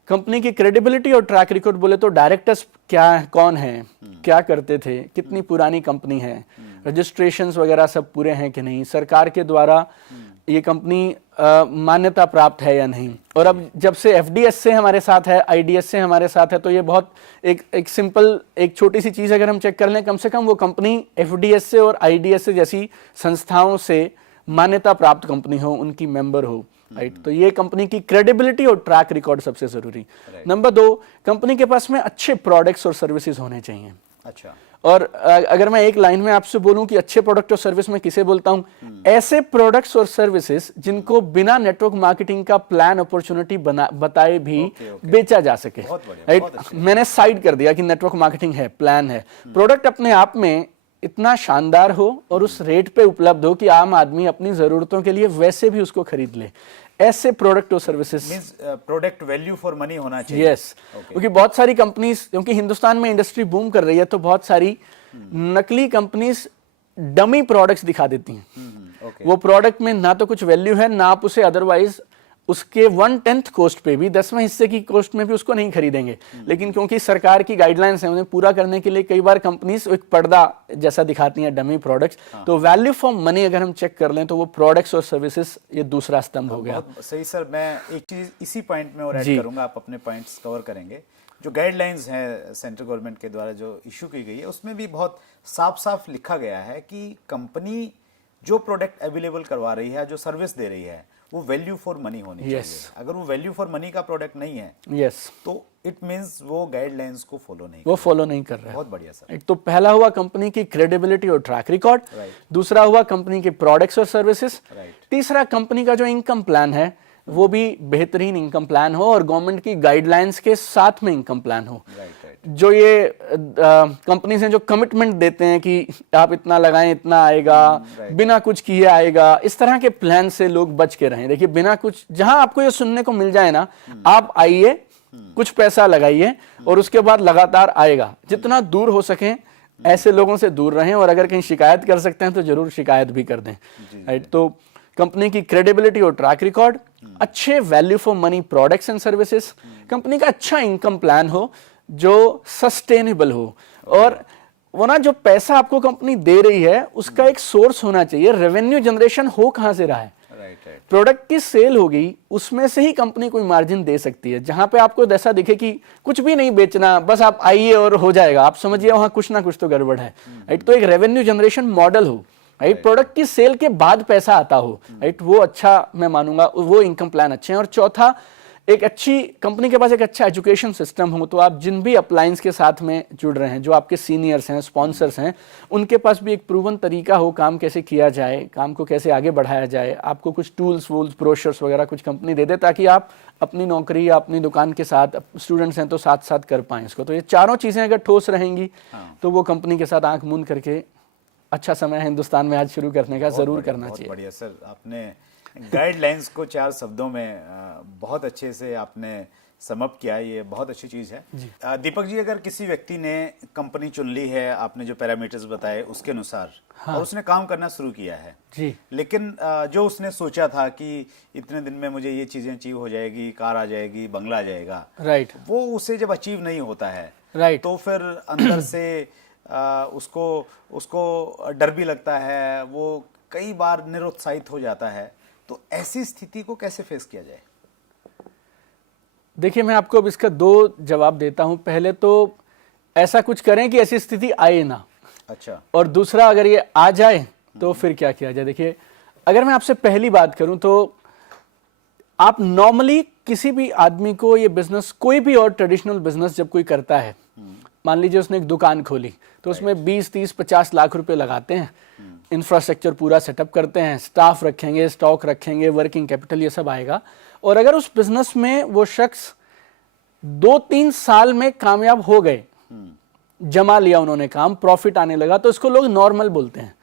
कंपनी की क्रेडिबिलिटी और ट्रैक रिकॉर्ड बोले तो डायरेक्टर्स कौन है, क्या करते थे, कितनी पुरानी कंपनी है, रजिस्ट्रेशंस वगैरह सब पूरे हैं कि नहीं, सरकार के द्वारा ये कंपनी मान्यता प्राप्त है या नहीं। और अब जब से FDSA हमारे साथ है, IDSA हमारे साथ है, तो ये बहुत एक सिंपल एक छोटी सी चीज अगर हम चेक कर लें, कम से कम वो कंपनी FDSA और IDSA जैसी संस्थाओं से मान्यता प्राप्त कंपनी हो, उनकी मेंबर हो, राइट। तो ये कंपनी की क्रेडिबिलिटी और ट्रैक रिकॉर्ड सबसे जरूरी। नंबर 2, कंपनी के पास में अच्छे प्रोडक्ट्स और सर्विसेज होने चाहिए। अच्छा। और अगर मैं एक लाइन में आपसे बोलूं कि अच्छे प्रोडक्ट और सर्विस में किसे बोलता हूं, ऐसे प्रोडक्ट्स और सर्विसेज जिनको बिना नेटवर्क मार्केटिंग का प्लान अपॉर्चुनिटी बताए भी बेचा जा सके, राइट। मैंने साइड कर दिया कि नेटवर्क मार्केटिंग है, प्लान है, प्रोडक्ट अपने आप में इतना शानदार हो और उस रेट पे उपलब्ध हो कि आम आदमी अपनी जरूरतों के लिए वैसे भी उसको खरीद ले। ऐसे प्रोडक्ट और services, product value for money होना चाहिए। यस, क्योंकि बहुत सारी कंपनीज, क्योंकि हिंदुस्तान में इंडस्ट्री बूम कर रही है, तो बहुत सारी नकली कंपनीज डमी प्रोडक्ट्स दिखा देती हैं। वो प्रोडक्ट में ना तो कुछ वैल्यू है, ना आप उसे अदरवाइज उसके 1/10 कॉस्ट पे भी, 10वें हिस्से की कॉस्ट में भी उसको नहीं खरीदेंगे। लेकिन क्योंकि सरकार की गाइडलाइंस है, उन्हें पूरा करने के लिए कई बार कंपनीज एक पर्दा जैसा दिखाती हैं, डमी प्रोडक्ट्स। तो वैल्यू फॉर मनी अगर हम चेक कर लें तो वो प्रोडक्ट्स और सर्विसेज, ये दूसरा स्तंभ हो गया। सही सर, मैं एक चीज इसी पॉइंट में और ऐड करूंगा, आप अपने पॉइंट्स कवर करेंगे। जो गाइडलाइंस हैं सेंट्रल गवर्नमेंट के द्वारा जो इशू की गई है, उसमें भी बहुत साफ साफ लिखा गया है कि कंपनी जो प्रोडक्ट अवेलेबल करवा रही है, जो सर्विस दे रही है, वो वैल्यू फॉर मनी होनी चाहिए। अगर वो वैल्यू फॉर मनी का प्रोडक्ट नहीं है, तो इट मींस वो गाइडलाइंस को फॉलो नहीं कर रहा है। बहुत बढ़िया सर। तो पहला हुआ कंपनी की क्रेडिबिलिटी और ट्रैक रिकॉर्ड, दूसरा हुआ कंपनी के प्रोडक्ट्स और सर्विसेज, तीसरा कंपनी का जो इनकम प्लान है, वो भी बेहतरीन इनकम प्लान हो और गवर्नमेंट की गाइडलाइंस के साथ में इनकम प्लान हो। जो ये कंपनी से जो कमिटमेंट देते हैं कि आप इतना लगाएं इतना आएगा, बिना कुछ किए आएगा, इस तरह के प्लान से लोग बच के रहें। देखिए बिना कुछ, जहां आपको ये सुनने को मिल जाए ना, आप आइए, कुछ पैसा लगाइए और उसके बाद लगातार आएगा। जितना दूर हो सके ऐसे लोगों से दूर रहें, और अगर कहीं शिकायत कर सकते हैं तो जरूर शिकायत भी कर दें। राइट, तो कंपनी की क्रेडिबिलिटी और ट्रैक रिकॉर्ड, अच्छे value for money products and services, company का अच्छा इनकम प्लान हो जो सस्टेनेबल हो, और वो ना जो पैसा आपको कंपनी दे रही है उसका एक सोर्स होना चाहिए। रेवेन्यू जनरेशन हो कहां से रहा है, प्रोडक्ट की सेल होगी, उसमें से ही कंपनी कोई मार्जिन दे सकती है। जहां पे आपको ऐसा दिखे कि कुछ भी नहीं बेचना, बस आप आइए और हो जाएगा, आप समझिए वहां कुछ ना कुछ तो गड़बड़ है। राइट, तो एक रेवेन्यू जनरेशन मॉडल हो, राइट, प्रोडक्ट की सेल के बाद पैसा आता हो, राइट, वो अच्छा मैं मानूंगा, वो इनकम प्लान अच्छे हैं। और चौथा, एक अच्छी कंपनी के पास एक अच्छा एजुकेशन सिस्टम हो, तो आप जिन भी अपलायंस के साथ में जुड़ रहे हैं, जो आपके सीनियर्स हैं, स्पॉन्सर्स हैं, उनके पास भी एक प्रूवन तरीका हो, काम कैसे किया जाए, काम को कैसे आगे बढ़ाया जाए। आपको कुछ टूल्स वूल्स ब्रोशर्स वगैरह कुछ कंपनी दे दे, ताकि आप अपनी नौकरी या अपनी दुकान के साथ, स्टूडेंट्स हैं तो साथ साथ कर पाएं इसको। तो ये चारों चीज़ें अगर ठोस रहेंगी तो वो कंपनी के साथ आंख मूंद करके अच्छा समय है हिंदुस्तान में आज शुरू करने का, जरूर करना चाहिए। बढ़िया सर, आपने गाइडलाइंस को 4 शब्दों में बहुत अच्छे से आपने समअप किया, ये बहुत अच्छी चीज़ है। दीपक जी, अगर किसी व्यक्ति ने कंपनी चुन ली है, आपने जो पैरामीटर्स बताए उसके अनुसार, और उसने काम करना शुरू किया है जी, लेकिन जो उसने सोचा था कि इतने दिन में मुझे ये चीज़ें अचीव हो जाएगी, कार आ जाएगी, बंगला आ जाएगा, राइट, वो उसे जब अचीव नहीं होता है, राइट, तो फिर अंदर से उसको डर भी लगता है, वो कई बार निरुत्साहित हो जाता है। तो ऐसी स्थिति को कैसे फेस किया जाए? देखिए, मैं आपको अब इसका 2 जवाब देता हूं। पहले तो ऐसा कुछ करें कि ऐसी स्थिति आए ना। अच्छा। और दूसरा, अगर ये आ जाए तो फिर क्या किया जाए। देखिए, अगर मैं आपसे पहली बात करूं तो आप नॉर्मली किसी भी आदमी को ये बिजनेस, कोई भी और ट्रेडिशनल बिजनेस जब कोई करता है, मान लीजिए उसने एक दुकान खोली, तो उसमें 20, 30, 50 लाख रुपए लगाते हैं, इंफ्रास्ट्रक्चर पूरा सेटअप करते हैं, स्टाफ रखेंगे, स्टॉक रखेंगे, वर्किंग कैपिटल, ये सब आएगा। और अगर उस बिजनेस में वो शख्स 2-3 साल में कामयाब हो गए, जमा लिया उन्होंने काम, प्रॉफिट आने लगा, तो इसको लोग नॉर्मल बोलते हैं।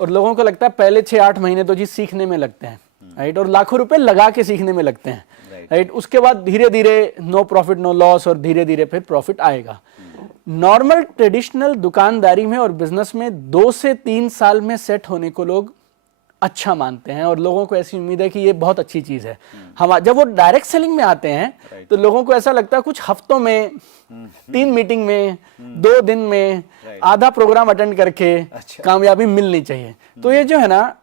और लोगों को लगता है पहले 6-8 महीने तो जी सीखने में लगते हैं, राइट, और लाखों रुपए लगा के सीखने में लगते हैं, राइट। उसके बाद धीरे धीरे नो प्रॉफिट नो लॉस, और धीरे धीरे फिर प्रॉफिट आएगा। नॉर्मल ट्रेडिशनल दुकानदारी में और बिजनेस में 2 से 3 साल में सेट होने को लोग अच्छा मानते हैं, और लोगों को ऐसी उम्मीद है कि ये बहुत अच्छी चीज है। हम जब वो डायरेक्ट सेलिंग में आते हैं तो लोगों को ऐसा लगता है कुछ हफ्तों में, 3 मीटिंग में, 2 दिन में, आधा प्रोग्राम अटेंड करके कामयाबी मिलनी चाहिए। तो ये जो है ना,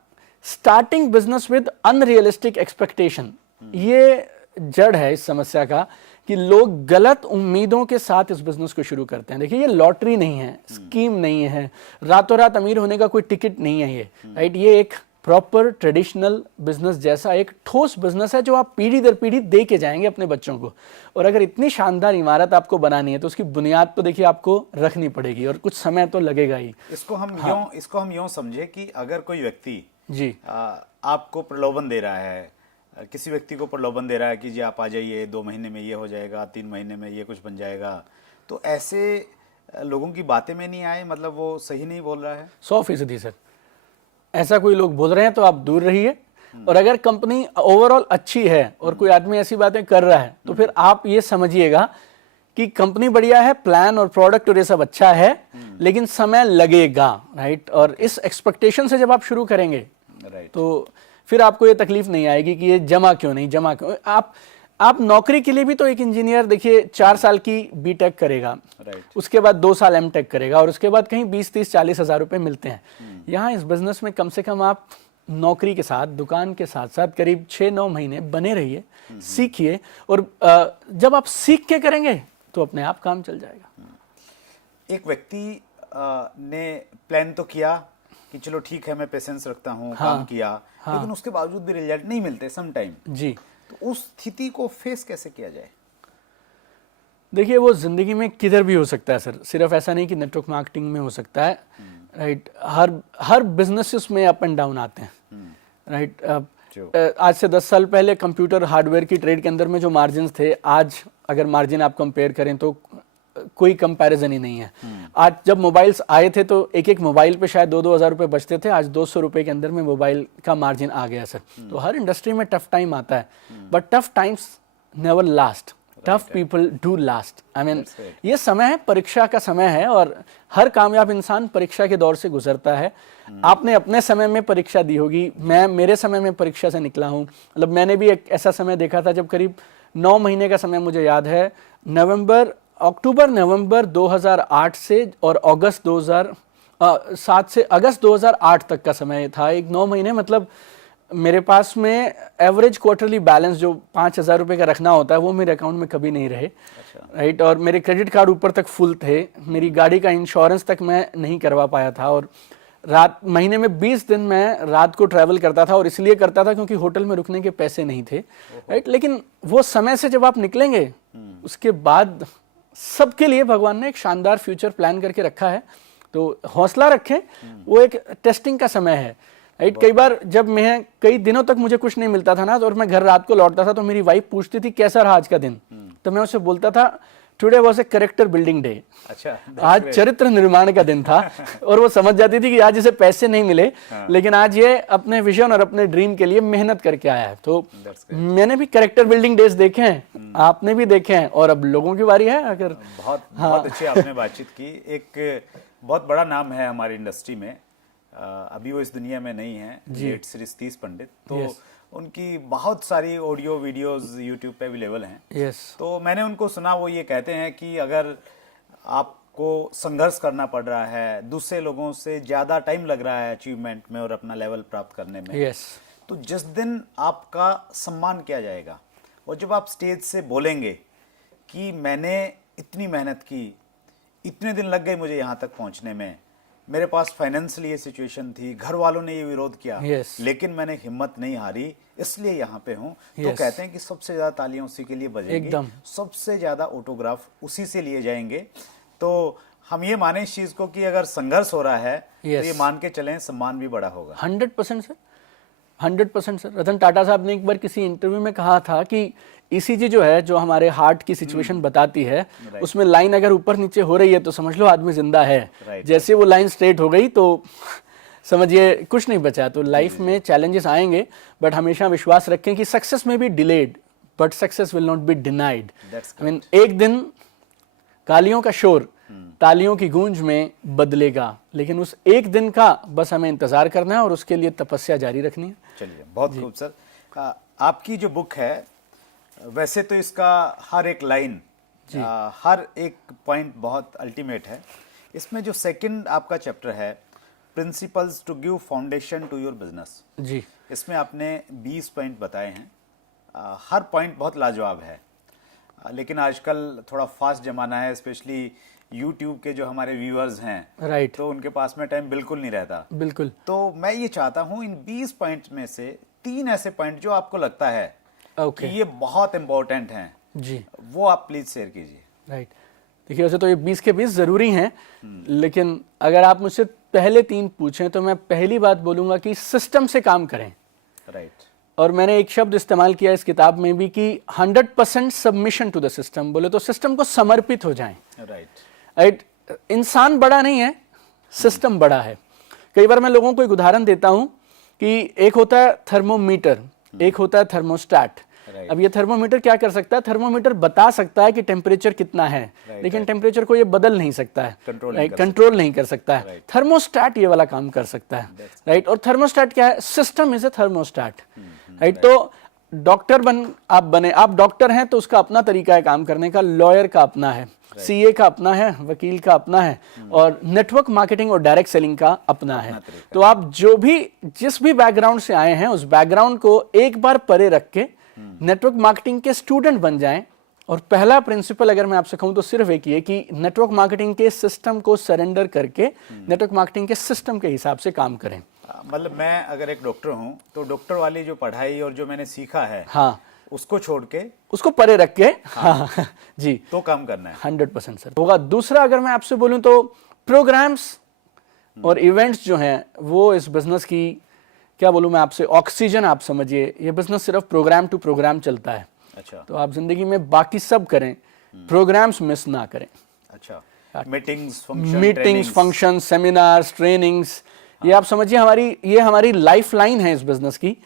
starting business with unrealistic expectation, ये जड़ है इस समस्या का, कि लोग गलत उम्मीदों के साथ इस बिजनेस को शुरू करते हैं। देखिए, ये लॉटरी नहीं है, स्कीम नहीं है, रातों रात अमीर होने का कोई टिकट नहीं है ये, राइट। ये एक प्रॉपर ट्रेडिशनल बिजनेस जैसा एक ठोस बिजनेस है जो आप पीढ़ी दर पीढ़ी दे के जाएंगे अपने बच्चों को। और अगर इतनी शानदार इमारत आपको बनानी है तो उसकी बुनियाद तो देखिए आपको रखनी पड़ेगी, और कुछ समय तो लगेगा ही। इसको हम यूं समझे कि अगर कोई व्यक्ति जी आपको प्रलोभन दे रहा है, किसी व्यक्ति को प्रलोभन दे रहा है कि जी आप आ जाइए, 2 महीने में ये हो जाएगा, 3 महीने में ये कुछ बन जाएगा, तो ऐसे लोगों की बातें में नहीं आए, मतलब वो सही नहीं बोल रहा है। 100% सर, ऐसा कोई लोग बोल रहे हैं तो आप दूर रहिए। और अगर कंपनी ओवरऑल अच्छी है और कोई आदमी ऐसी बातें कर रहा है, तो फिर आप ये समझिएगा कि कंपनी बढ़िया है, प्लान और प्रोडक्ट और ये सब अच्छा है, लेकिन समय लगेगा, राइट। और इस एक्सपेक्टेशन से जब आप शुरू करेंगे, तो फिर आपको ये तकलीफ नहीं आएगी कि ये जमा क्यों नहीं, जमा क्यों। आप नौकरी के लिए भी तो एक इंजीनियर देखिए 4 साल की बीटेक करेगा, उसके बाद 2 साल एमटेक करेगा, और उसके बाद कहीं 20, 30, 40 हजार रुपए मिलते हैं। यहाँ इस बिजनेस में कम से कम आप नौकरी के साथ, दुकान के साथ साथ करीब 6-9 महीने बने रहिए, सीखिए, और जब आप सीख के करेंगे तो अपने आप काम चल जाएगा। एक व्यक्ति ने प्लान तो किया कि चलो ठीक है, मैं पेशेंस रखता हूँ, काम किया, लेकिन उसके बावजूद भी रिजल्ट नहीं मिलते सम टाइम जी, तो उस स्थिति को फेस कैसे किया जाए? देखिए, वो जिंदगी में किधर भी हो सकता है सर, सिर्फ ऐसा नहीं कि नेटवर्क मार्केटिंग में हो सकता है, राइट। हर बिजनेसेस में अप एंड डाउन आते हैं, राइट। जो आज से 10 साल पहले कंप्यूटर हार्डवेयर की ट्रेड के अंदर में जो मार्जिन थे, आज अगर मार्जिन आप कंपेयर करें तो कोई कंपैरिजन ही नहीं है। आज जब मोबाइल्स आए थे तो एक एक मोबाइल पे शायद 2-2 हज़ार रुपए बचते थे, आज 200 रुपए के अंदर में मोबाइल का मार्जिन आ गया सर। तो हर इंडस्ट्री में टफ टाइम आता है, but tough times never last, tough people do last. I mean ये समय है, परीक्षा का समय है, और हर कामयाब इंसान परीक्षा के दौर से गुजरता है। आपने अपने समय में परीक्षा दी होगी, मैं मेरे समय में परीक्षा से निकला हूँ। मतलब मैंने भी एक ऐसा समय देखा था जब करीब 9 महीने का समय मुझे याद है, अक्टूबर नवंबर 2008 से और अगस्त 2007 से अगस्त 2008 तक का समय था। एक 9 महीने, मतलब मेरे पास में एवरेज क्वार्टरली बैलेंस जो 5,000 रुपये का रखना होता है वो मेरे अकाउंट में कभी नहीं रहे। राइट। और मेरे क्रेडिट कार्ड ऊपर तक फुल थे, मेरी गाड़ी का इंश्योरेंस तक मैं नहीं करवा पाया था, और महीने में 20 दिन मैं रात को ट्रैवल करता था, और इसलिए करता था क्योंकि होटल में रुकने के पैसे नहीं थे। राइट। लेकिन वो समय से जब आप निकलेंगे, उसके बाद सबके लिए भगवान ने एक शानदार फ्यूचर प्लान करके रखा है। तो हौसला रखें, वो एक टेस्टिंग का समय है। राइट। कई बार जब मैं कई दिनों तक मुझे कुछ नहीं मिलता था ना, और मैं घर रात को लौटता था तो मेरी वाइफ पूछती थी कैसा रहा आज का दिन, तो मैं उसे बोलता था today was a character building day. अच्छा, आज चरित्र निर्माण का दिन था। और वो समझ जाती थी कि आज इसे पैसे नहीं मिले, लेकिन आज ये अपने विजन और अपने ड्रीम के लिए मेहनत करके आया है। तो मैंने भी कैरेक्टर बिल्डिंग डेज देखे हैं, आपने भी देखे हैं, और अब लोगों की बारी है। अगर बहुत अच्छी आपने बातचीत की। एक बहुत बड़ा नाम है हमारी इंडस्ट्री में, अभी वो इस दुनिया में नहीं है, लेट श्री सतीश पंडित। तो उनकी बहुत सारी ऑडियो वीडियोस यूट्यूब पे अवेलेबल हैं। तो मैंने उनको सुना, वो ये कहते हैं कि अगर आपको संघर्ष करना पड़ रहा है, दूसरे लोगों से ज़्यादा टाइम लग रहा है अचीवमेंट में और अपना लेवल प्राप्त करने में, तो जिस दिन आपका सम्मान किया जाएगा, और जब आप स्टेज से बोलेंगे कि मैंने इतनी मेहनत की, इतने दिन लग गए मुझे यहाँ तक पहुँचने में, मेरे पास फाइनेंशियली ये सिचुएशन थी, घर वालों ने ये विरोध किया, लेकिन मैंने हिम्मत नहीं हारी, इसलिए यहाँ पे हूँ। तो कहते हैं कि सबसे ज्यादा तालियां उसी के लिए बजेंगी, सबसे ज्यादा ऑटोग्राफ उसी से लिए जाएंगे। तो हम ये माने इस चीज को कि अगर संघर्ष हो रहा है तो ये मान के चलें सम्मान भी बड़ा होगा। 100% सर, 100% सर। रतन टाटा साहब ने एक बार किसी इंटरव्यू में कहा था कि ईसीजी जो है, जो हमारे हार्ट की सिचुएशन बताती है, उसमें लाइन अगर ऊपर नीचे हो रही है तो समझ लो आदमी जिंदा है। जैसे वो लाइन स्ट्रेट हो गई तो समझिए कुछ नहीं बचा। तो लाइफ में चैलेंजेस आएंगे, बट हमेशा विश्वास रखें कि सक्सेस में be delayed but success will not be denied. I mean एक दिन कालियों का शोर तालियों की गूंज में बदलेगा, लेकिन उस एक दिन का बस हमें इंतजार करना है और उसके लिए तपस्या जारी रखनी है। चलिए, बहुत खूब सर। आपकी जो बुक है, वैसे तो इसका हर एक लाइन, हर एक पॉइंट बहुत अल्टीमेट है। इसमें जो सेकंड आपका चैप्टर है, principles to give foundation to your business जी, इसमें आपने 20 पॉइंट बताए हैं। हर पॉइंट बहुत लाजवाब है, लेकिन आजकल थोड़ा फास्ट जमाना है, स्पेशली यूट्यूब के जो हमारे व्यूअर्स हैं, राइट, तो उनके पास में टाइम बिल्कुल नहीं रहता। बिल्कुल। तो मैं ये चाहता हूँ इन 20 पॉइंट्स में से 3 ऐसे पॉइंट जो आपको लगता है कि ये बहुत इंपॉर्टेंट हैं जी, वो आप प्लीज शेयर कीजिए। राइट। देखिए, वैसे तो ये 20 के 20 जरूरी हैं, लेकिन अगर आप मुझसे पहले 3 पूछें तो मैं पहली बात बोलूंगा कि सिस्टम से काम करें। राइट। और मैंने एक शब्द इस्तेमाल किया इस किताब में भी कि 100% सबमिशन टू द सिस्टम। बोले तो सिस्टम को समर्पित हो जाएं। राइट। इंसान बड़ा नहीं है, सिस्टम बड़ा है। कई बार मैं लोगों को एक उदाहरण देता हूं कि एक होता है थर्मोमीटर, एक होता है थर्मोस्टैट। अब ये थर्मोमीटर क्या कर सकता है? थर्मोमीटर बता सकता है कि टेम्परेचर कितना है, लेकिन टेम्परेचर को ये बदल नहीं सकता है, कंट्रोल नहीं कर सकता है। थर्मोस्टैट ये वाला काम कर सकता है। राइट। और थर्मोस्टैट क्या है? System is a thermostat. Right. तो डॉक्टर आप बने, आप डॉक्टर हैं तो उसका अपना तरीका है काम करने का, लॉयर का अपना है, सीए का अपना है, वकील का अपना है, और नेटवर्क मार्केटिंग और डायरेक्ट सेलिंग का अपना है। तो आप जिस भी बैकग्राउंड से आए हैं, उस बैकग्राउंड को एक बार परे रख के नेटवर्क मार्केटिंग के स्टूडेंट बन जाएं। और पहला प्रिंसिपल अगर मैं आपसे कहूं तो सिर्फ एक ही है कि नेटवर्क मार्केटिंग के सिस्टम को सरेंडर करके नेटवर्क मार्केटिंग के सिस्टम के हिसाब से काम करें। मतलब मैं अगर एक डॉक्टर हूं तो डॉक्टर वाली जो पढ़ाई और जो मैंने सीखा है, हाँ, उसको छोड़ के, उसको परे रख के, हाँ जी, तो काम करना है। 100% सर होगा। दूसरा अगर मैं आपसे बोलूं तो प्रोग्राम्स और इवेंट्स जो हैं वो इस बिजनेस की क्या बोलूँ मैं आपसे, ऑक्सीजन आप समझिए। ये बिजनेस सिर्फ प्रोग्राम टू प्रोग्राम चलता है। अच्छा। तो आप जिंदगी में बाकी सब करें, प्रोग्राम्स मिस ना करें। अच्छा, meetings, meetings, function, seminars, trainings, ये आप समझिए हमारी लाइफ लाइन है इस बिजनेस की।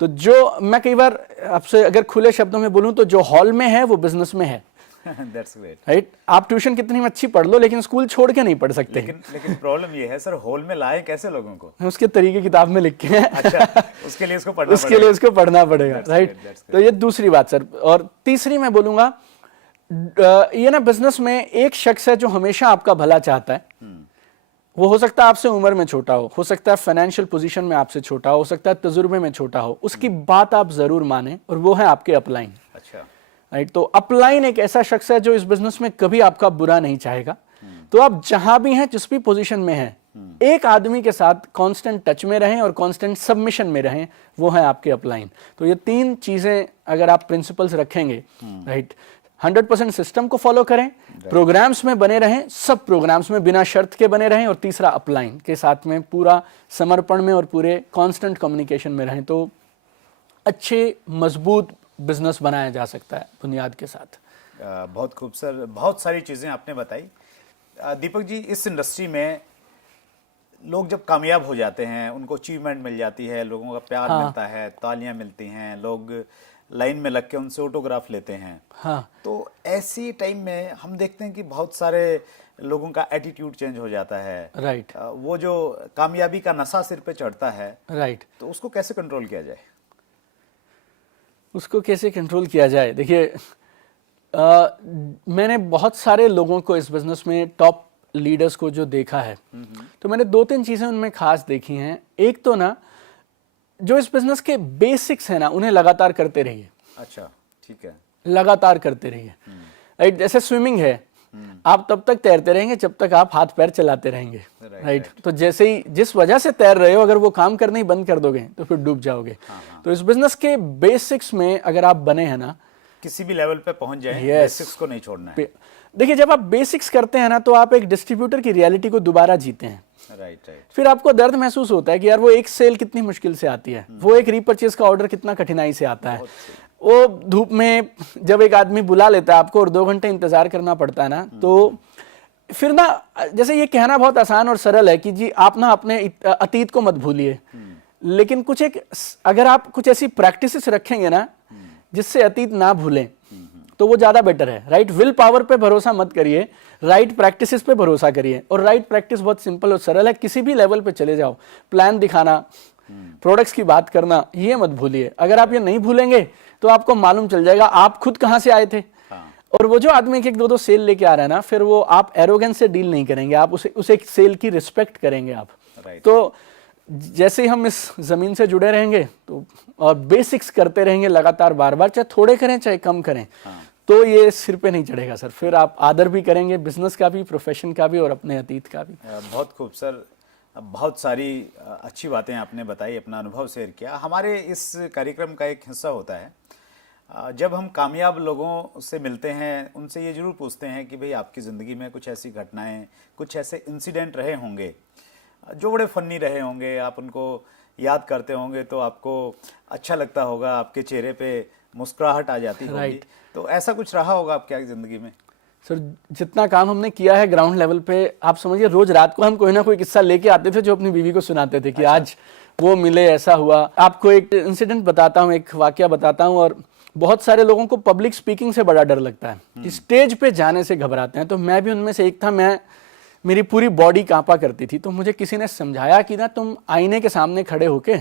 तो जो मैं कई बार आपसे अगर खुले शब्दों में बोलूं तो जो हॉल में है वो बिजनेस में है। That's great. राइट, आप ट्यूशन कितनी अच्छी पढ़ लो लेकिन स्कूल छोड़ के नहीं पढ़ सकते। लेकिन प्रॉब्लम ये है सर, हॉल में लाए कैसे लोगों को? उसके तरीके किताब में लिखे हैं। अच्छा, उसके लिए इसको पढ़ना पड़ेगा। राइट, तो ये दूसरी बात सर। और तीसरी मैं बोलूंगा, ये ना बिजनेस में एक शख्स है जो हमेशा आपका भला चाहता है। वो हो सकता है आपसे उम्र में छोटा हो सकता है फाइनेंशियल पोजीशन में आपसे छोटा हो सकता है तजुर्बे में छोटा हो, उसकी बात आप जरूर माने, और वो है आपके अपलाइन। अच्छा। राइट, तो अपलाइन एक ऐसा शख्स है जो इस बिजनेस में कभी आपका बुरा नहीं चाहेगा। तो आप जहां भी हैं, जिस भी पोजीशन में हैं, एक आदमी के साथ कांस्टेंट टच में रहें और कांस्टेंट सबमिशन में रहें, वो है आपके अपलाइन। तो ये तीन चीजें अगर आप प्रिंसिपल्स रखेंगे, राइट, 100% सिस्टम को फॉलो करें, प्रोग्राम्स में बने रहें, सब प्रोग्राम्स में बिना शर्त के बने रहें, और तीसरा अपलाइन के साथ में पूरा समर्पण में और पूरे कांस्टेंट कम्युनिकेशन में रहें, तो अच्छे मजबूत बिजनेस बनाया जा सकता है बुनियाद के साथ। बहुत खूब सर, बहुत सारी चीज़ें आपने बताई। दीपक जी, इस इंडस्ट्री में लोग जब कामयाब हो जाते हैं, उनको अचीवमेंट मिल जाती है, लोगों का प्यार मिलता है, तालियां मिलती हैं, लोग लाइन में लग के उनसे ऑटोग्राफ लेते हैं। हाँ, तो ऐसी टाइम में हम देखते हैं कि बहुत सारे लोगों का एटीट्यूड चेंज हो जाता है। राइट, वो जो कामयाबी का नशा सिर पे चढ़ता है, राइट, तो उसको कैसे कंट्रोल किया जाए? उसको कैसे कंट्रोल किया जाए? देखिए, मैंने बहुत सारे लोगों को इस बिजनेस में, टॉप लीडर्स को जो देखा है, तो मैंने 2-3 चीजें उनमें खास देखी हैं। एक तो ना, जो इस बिजनेस के बेसिक्स है ना, उन्हें लगातार करते रहिए। अच्छा, ठीक है। लगातार करते रहिए। राइट, जैसे स्विमिंग है, आप तब तक तैरते रहेंगे जब तक आप हाथ पैर चलाते रहेंगे। राइट, तो जैसे ही जिस वजह से तैर रहे हो, अगर वो काम करना ही बंद कर दोगे तो फिर डूब जाओगे। तो इस बिजनेस के बेसिक्स में अगर आप बने हैं ना, किसी भी लेवल पे पहुंच जाए, Yes. बेसिक्स को नहीं छोड़ना है। देखिए, जब आप बेसिक्स करते हैं ना, तो आप एक डिस्ट्रीब्यूटर की रियलिटी को दोबारा जीते हैं। Right, right. फिर आपको दर्द महसूस होता है कि यार वो एक सेल कितनी मुश्किल से आती है, वो एक रीपरचेज का ऑर्डर कितना कठिनाई से आता है, वो धूप में जब एक आदमी बुला लेता है आपको और 2 घंटे इंतजार करना पड़ता है ना, तो फिर ना, जैसे ये कहना बहुत आसान और सरल है कि जी आप ना अपने अतीत को मत भूलिए, लेकिन अगर आप कुछ ऐसी प्रैक्टिसेस रखेंगे ना जिससे अतीत ना भूलें, तो वो ज्यादा बेटर है। राइट, विल पावर पे भरोसा मत करिए, राइट प्रैक्टिसेस पे भरोसा करिए। और राइट प्रैक्टिस बहुत सिंपल और सरल है, किसी भी लेवल पे चले जाओ, प्लान दिखाना, प्रोडक्ट्स की बात करना, ये मत भूलिए। अगर आप ये नहीं भूलेंगे तो आपको मालूम चल जाएगा आप खुद कहां से आए थे। और वो जो आदमी एक 2-2 सेल लेके आ रहा है ना, फिर वो आप एरोगेंस से डील नहीं करेंगे, आप उसे सेल की रिस्पेक्ट करेंगे आप। तो जैसे ही हम इस जमीन से जुड़े रहेंगे तो, और बेसिक्स करते रहेंगे लगातार बार बार, चाहे थोड़े करें चाहे कम करें, तो ये सिर पे नहीं चढ़ेगा सर। फिर आप आदर भी करेंगे बिजनेस का भी, प्रोफेशन का भी और अपने अतीत का भी। बहुत खूब सर, बहुत सारी अच्छी बातें आपने बताई, अपना अनुभव शेयर किया। हमारे इस कार्यक्रम का एक हिस्सा होता है, जब हम कामयाब लोगों से मिलते हैं, उनसे ये जरूर पूछते हैं कि भाई आपकी ज़िंदगी में कुछ ऐसी घटनाएं, कुछ ऐसे इंसिडेंट रहे होंगे जो बड़े फनी रहे होंगे, आप उनको याद करते होंगे तो आपको अच्छा लगता होगा, आपके चेहरे पे मुस्कुराहट आ जाती होगी। तो ऐसा कुछ रहा होगा आपकी ज़िंदगी में? सर, जितना काम हमने किया है ग्राउंड लेवल पे, आप समझिए रोज रात को हम कोई ना कोई किस्सा लेके आते थे जो अपनी बीवी को सुनाते थे कि आज वो मिले, ऐसा हुआ। आपको एक इंसिडेंट बताता हूँ, एक वाकया बताता हूँ। और बहुत सारे लोगों को पब्लिक स्पीकिंग से बड़ा डर लगता है, कि स्टेज पे जाने से घबराते हैं, तो मैं भी उनमें से एक था। मेरी पूरी बॉडी कांपा करती थी, तो मुझे किसी ने समझाया कि ना तुम आईने के सामने खड़े होके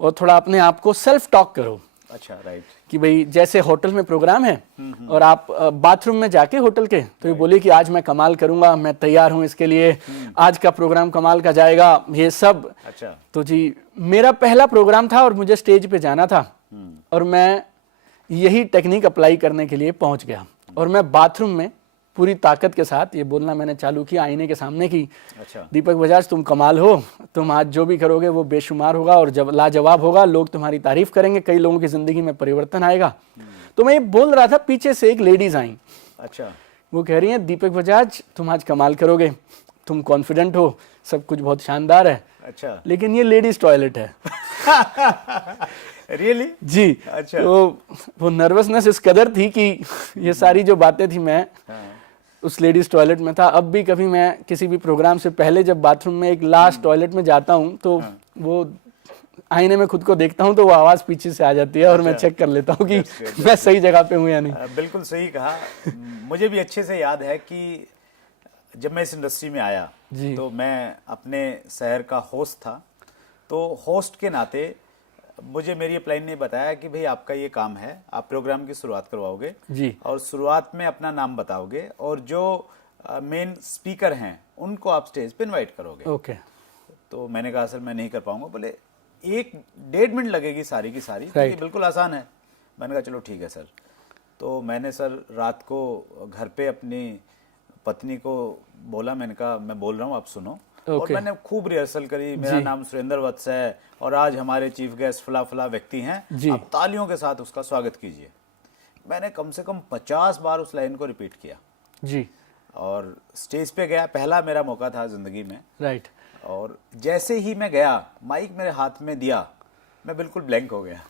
और थोड़ा अपने आप को सेल्फ टॉक करो। अच्छा, राइट, कि भाई जैसे होटल में प्रोग्राम है और आप बाथरूम में जाके होटल के, तो ये बोलिए कि आज मैं कमाल करूंगा, मैं तैयार हूं इसके लिए, आज का प्रोग्राम कमाल का जाएगा, ये सब। अच्छा, तो जी मेरा पहला प्रोग्राम था और मुझे स्टेज पे जाना था, और मैं यही टेक्निक अप्लाई करने के लिए पहुंच गया। और मैं बाथरूम में पूरी ताकत के साथ ये बोलना मैंने चालू किया आईने के सामने की, अच्छा, दीपक बजाज तुम कमाल हो, तुम आज जो भी करोगे वो बेशुमार होगा और जब लाजवाब होगा, लोग तुम्हारी तारीफ करेंगे, कई लोगों की जिंदगी में परिवर्तन आएगा। तो मैं ये बोल रहा था, पीछे से एक लेडीज आई। अच्छा, वो कह रही है दीपक बजाज तुम आज कमाल करोगे, तुम कॉन्फिडेंट हो, सब कुछ बहुत शानदार है। अच्छा। लेकिन ये लेडीज टॉयलेट है। रियली? जी। अच्छा। तो वो नर्वसनेस इस कदर थी कि ये सारी जो बातें थी, मैं उस लेडीज टॉयलेट में था। अब भी कभी मैं किसी भी प्रोग्राम से पहले जब बाथरूम में एक लास्ट टॉयलेट में जाता हूँ तो वो आईने में खुद को देखता हूँ तो वो आवाज पीछे से आ जाती है और मैं चेक कर लेता हूँ कि मैं सही जगह पे हूँ या नहीं। बिल्कुल सही कहा। मुझे भी अच्छे से याद है कि जब मैं इस इंडस्ट्री में आया तो मैं अपने शहर का होस्ट था। तो होस्ट के नाते मुझे मेरी अपलाइन ने बताया कि भाई आपका ये काम है, आप प्रोग्राम की शुरुआत करवाओगे जी। और शुरुआत में अपना नाम बताओगे और जो मेन स्पीकर हैं उनको आप स्टेज पे इनवाइट करोगे। ओके। तो मैंने कहा सर मैं नहीं कर पाऊंगा। बोले 1-1.5 मिनट लगेगी सारी की सारी, तो ये बिल्कुल आसान है। मैंने कहा चलो ठीक है सर। तो मैंने सर रात को घर पे अपनी पत्नी को बोला, मैंने कहा मैं बोल रहा हूँ आप सुनो। और मैंने खूब रिहर्सल करी, मेरा नाम सुरेंद्र वत्स है और आज हमारे चीफ गेस्ट फला फला व्यक्ति हैं, आप तालियों के साथ उसका स्वागत कीजिए। मैंने कम से कम 50 बार उस लाइन को रिपीट किया जी। और स्टेज पे गया, पहला मेरा मौका था जिंदगी में। राइट। और जैसे ही मैं गया, माइक मेरे हाथ में दिया, मैं बिल्कुल ब्लैंक हो गया,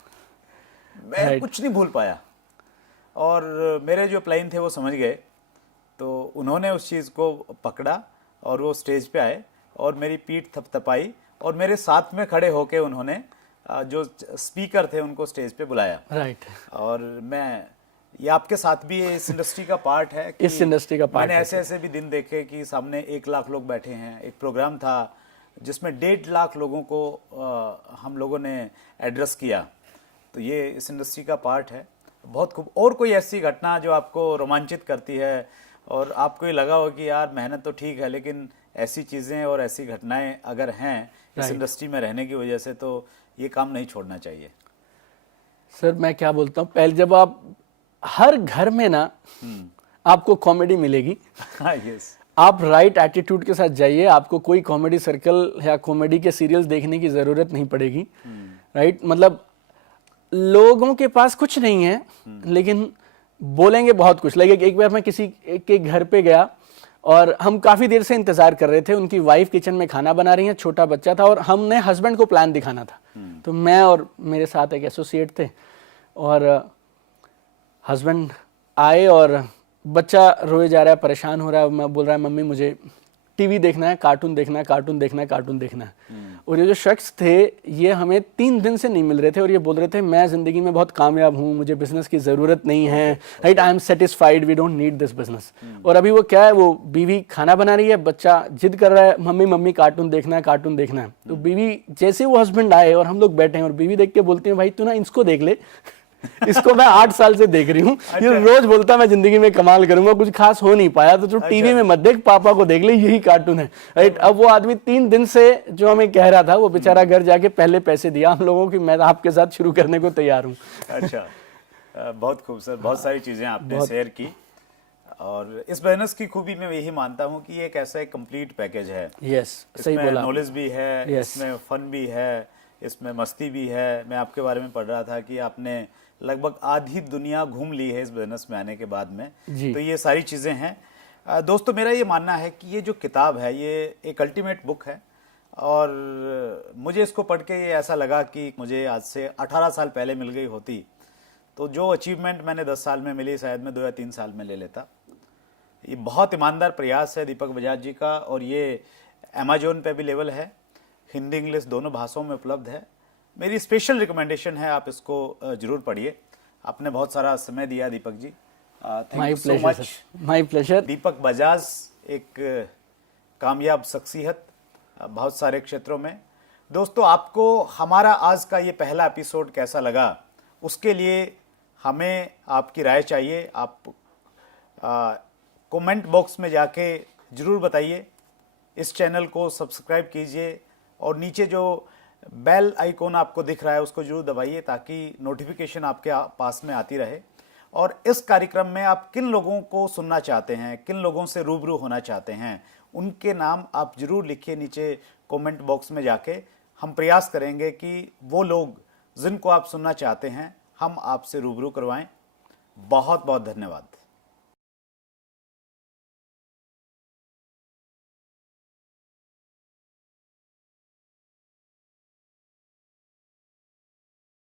मैं कुछ नहीं भूल पाया। और मेरे जो प्लाइन थे वो समझ गए, तो उन्होंने उस चीज़ को पकड़ा और वो स्टेज पे आए और मेरी पीठ थपथपाई और मेरे साथ में खड़े होके उन्होंने जो स्पीकर थे उनको स्टेज पे बुलाया। राइट। और मैं ये आपके साथ भी इस इंडस्ट्री का पार्ट है कि इस इंडस्ट्री का पार्ट मैंने ऐसे भी दिन देखे कि सामने 1 लाख लोग बैठे हैं। एक प्रोग्राम था जिसमें 1.5 लाख लोगों को हम लोगों ने एड्रेस किया। तो ये इस इंडस्ट्री का पार्ट है। बहुत खूब। और कोई ऐसी घटना जो आपको रोमांचित करती है और आपको ये लगा हो कि यार मेहनत तो ठीक है लेकिन ऐसी चीज़ें और ऐसी घटनाएं अगर हैं इस इंडस्ट्री में रहने की वजह से, तो ये काम नहीं छोड़ना चाहिए। सर मैं क्या बोलता हूँ, पहले जब आप हर घर में ना आपको कॉमेडी मिलेगी। यस। आप राइट एटीट्यूड के साथ जाइए, आपको कोई कॉमेडी सर्कल या कॉमेडी के सीरियल्स देखने की जरूरत नहीं पड़ेगी। राइट। मतलब लोगों के पास कुछ नहीं है लेकिन बोलेंगे बहुत कुछ। लाइक एक बार मैं किसी के घर पे गया और हम काफी देर से इंतजार कर रहे थे। उनकी वाइफ किचन में खाना बना रही है, छोटा बच्चा था और हमने हस्बैंड को प्लान दिखाना था। तो मैं और मेरे साथ एक एसोसिएट थे और हस्बैंड आए और बच्चा रोए जा रहा है, परेशान हो रहा है। मैं बोल रहा है मम्मी मुझे टीवी देखना है, कार्टून देखना है, कार्टून देखना है, कार्टून देखना है। और ये जो शख्स थे ये हमें 3 दिन से नहीं मिल रहे थे और ये बोल रहे थे मैं जिंदगी में बहुत कामयाब हूँ, मुझे बिजनेस की जरूरत नहीं है। Right. I am satisfied, we don't need this business. और अभी वो क्या है, वो बीवी खाना बना रही है, बच्चा जिद कर रहा है मम्मी मम्मी कार्टून देखना है, कार्टून देखना है। तो बीवी जैसे वो हस्बैंड आए और हम लोग बैठे हैं और बीवी देख के बोलती है भाई तू ना इसको देख ले, इसको मैं 8 साल से देख रही हूँ। ये रोज बोलता मैं जिंदगी में कमाल करूंगा, कुछ खास हो नहीं पाया, तो टीवी में मत देख, पापा को देख ले, यही कार्टून है। राइट। अब वो आदमी 3 दिन से जो हमें कह रहा था वो बेचारा घर जाके पहले पैसे दिया हम लोगों की, मैं आपके साथ शुरू करने को तैयार हूँ। अच्छा। बहुत खूब सर, बहुत सारी चीजें आपने शेयर की। और इस बिजनेस की खूबी मैं यही मानता हूँ कि एक ऐसा एक कंप्लीट पैकेज है। यस, सही बोला। नॉलेज भी है, इसमें फन भी है, इसमें मस्ती भी है। मैं आपके बारे में पढ़ रहा था कि आपने लगभग आधी दुनिया घूम ली है इस बिजनेस में आने के बाद में। तो ये सारी चीज़ें हैं। दोस्तों मेरा ये मानना है कि ये जो किताब है ये एक अल्टीमेट बुक है और मुझे इसको पढ़ के ये ऐसा लगा कि मुझे आज से 18 साल पहले मिल गई होती तो जो अचीवमेंट मैंने 10 साल में मिली शायद मैं 2 या 3 साल में ले लेता। ये बहुत ईमानदार प्रयास है दीपक बजाज जी का और ये अमेजोन पे भी अवेलेबल है, हिंदी इंग्लिश दोनों भाषाओं में उपलब्ध है। मेरी स्पेशल रिकमेंडेशन है, आप इसको जरूर पढ़िए। आपने बहुत सारा समय दिया Deepak ji, thank you so much. My pleasure. Deepak Bajaj एक कामयाब शख्सियत बहुत सारे क्षेत्रों में। दोस्तों आपको हमारा आज का ये पहला एपिसोड कैसा लगा उसके लिए हमें आपकी राय चाहिए। आप कमेंट बॉक्स में जाके जरूर बताइए। इस चैनल को सब्सक्राइब कीजिए और नीचे जो बेल आइकॉन आपको दिख रहा है उसको जरूर दबाइए ताकि नोटिफिकेशन आपके पास में आती रहे। और इस कार्यक्रम में आप किन लोगों को सुनना चाहते हैं, किन लोगों से रूबरू होना चाहते हैं, उनके नाम आप जरूर लिखिए नीचे कमेंट बॉक्स में जाके। हम प्रयास करेंगे कि वो लोग जिनको आप सुनना चाहते हैं हम आपसे रूबरू करवाएं। बहुत बहुत धन्यवाद।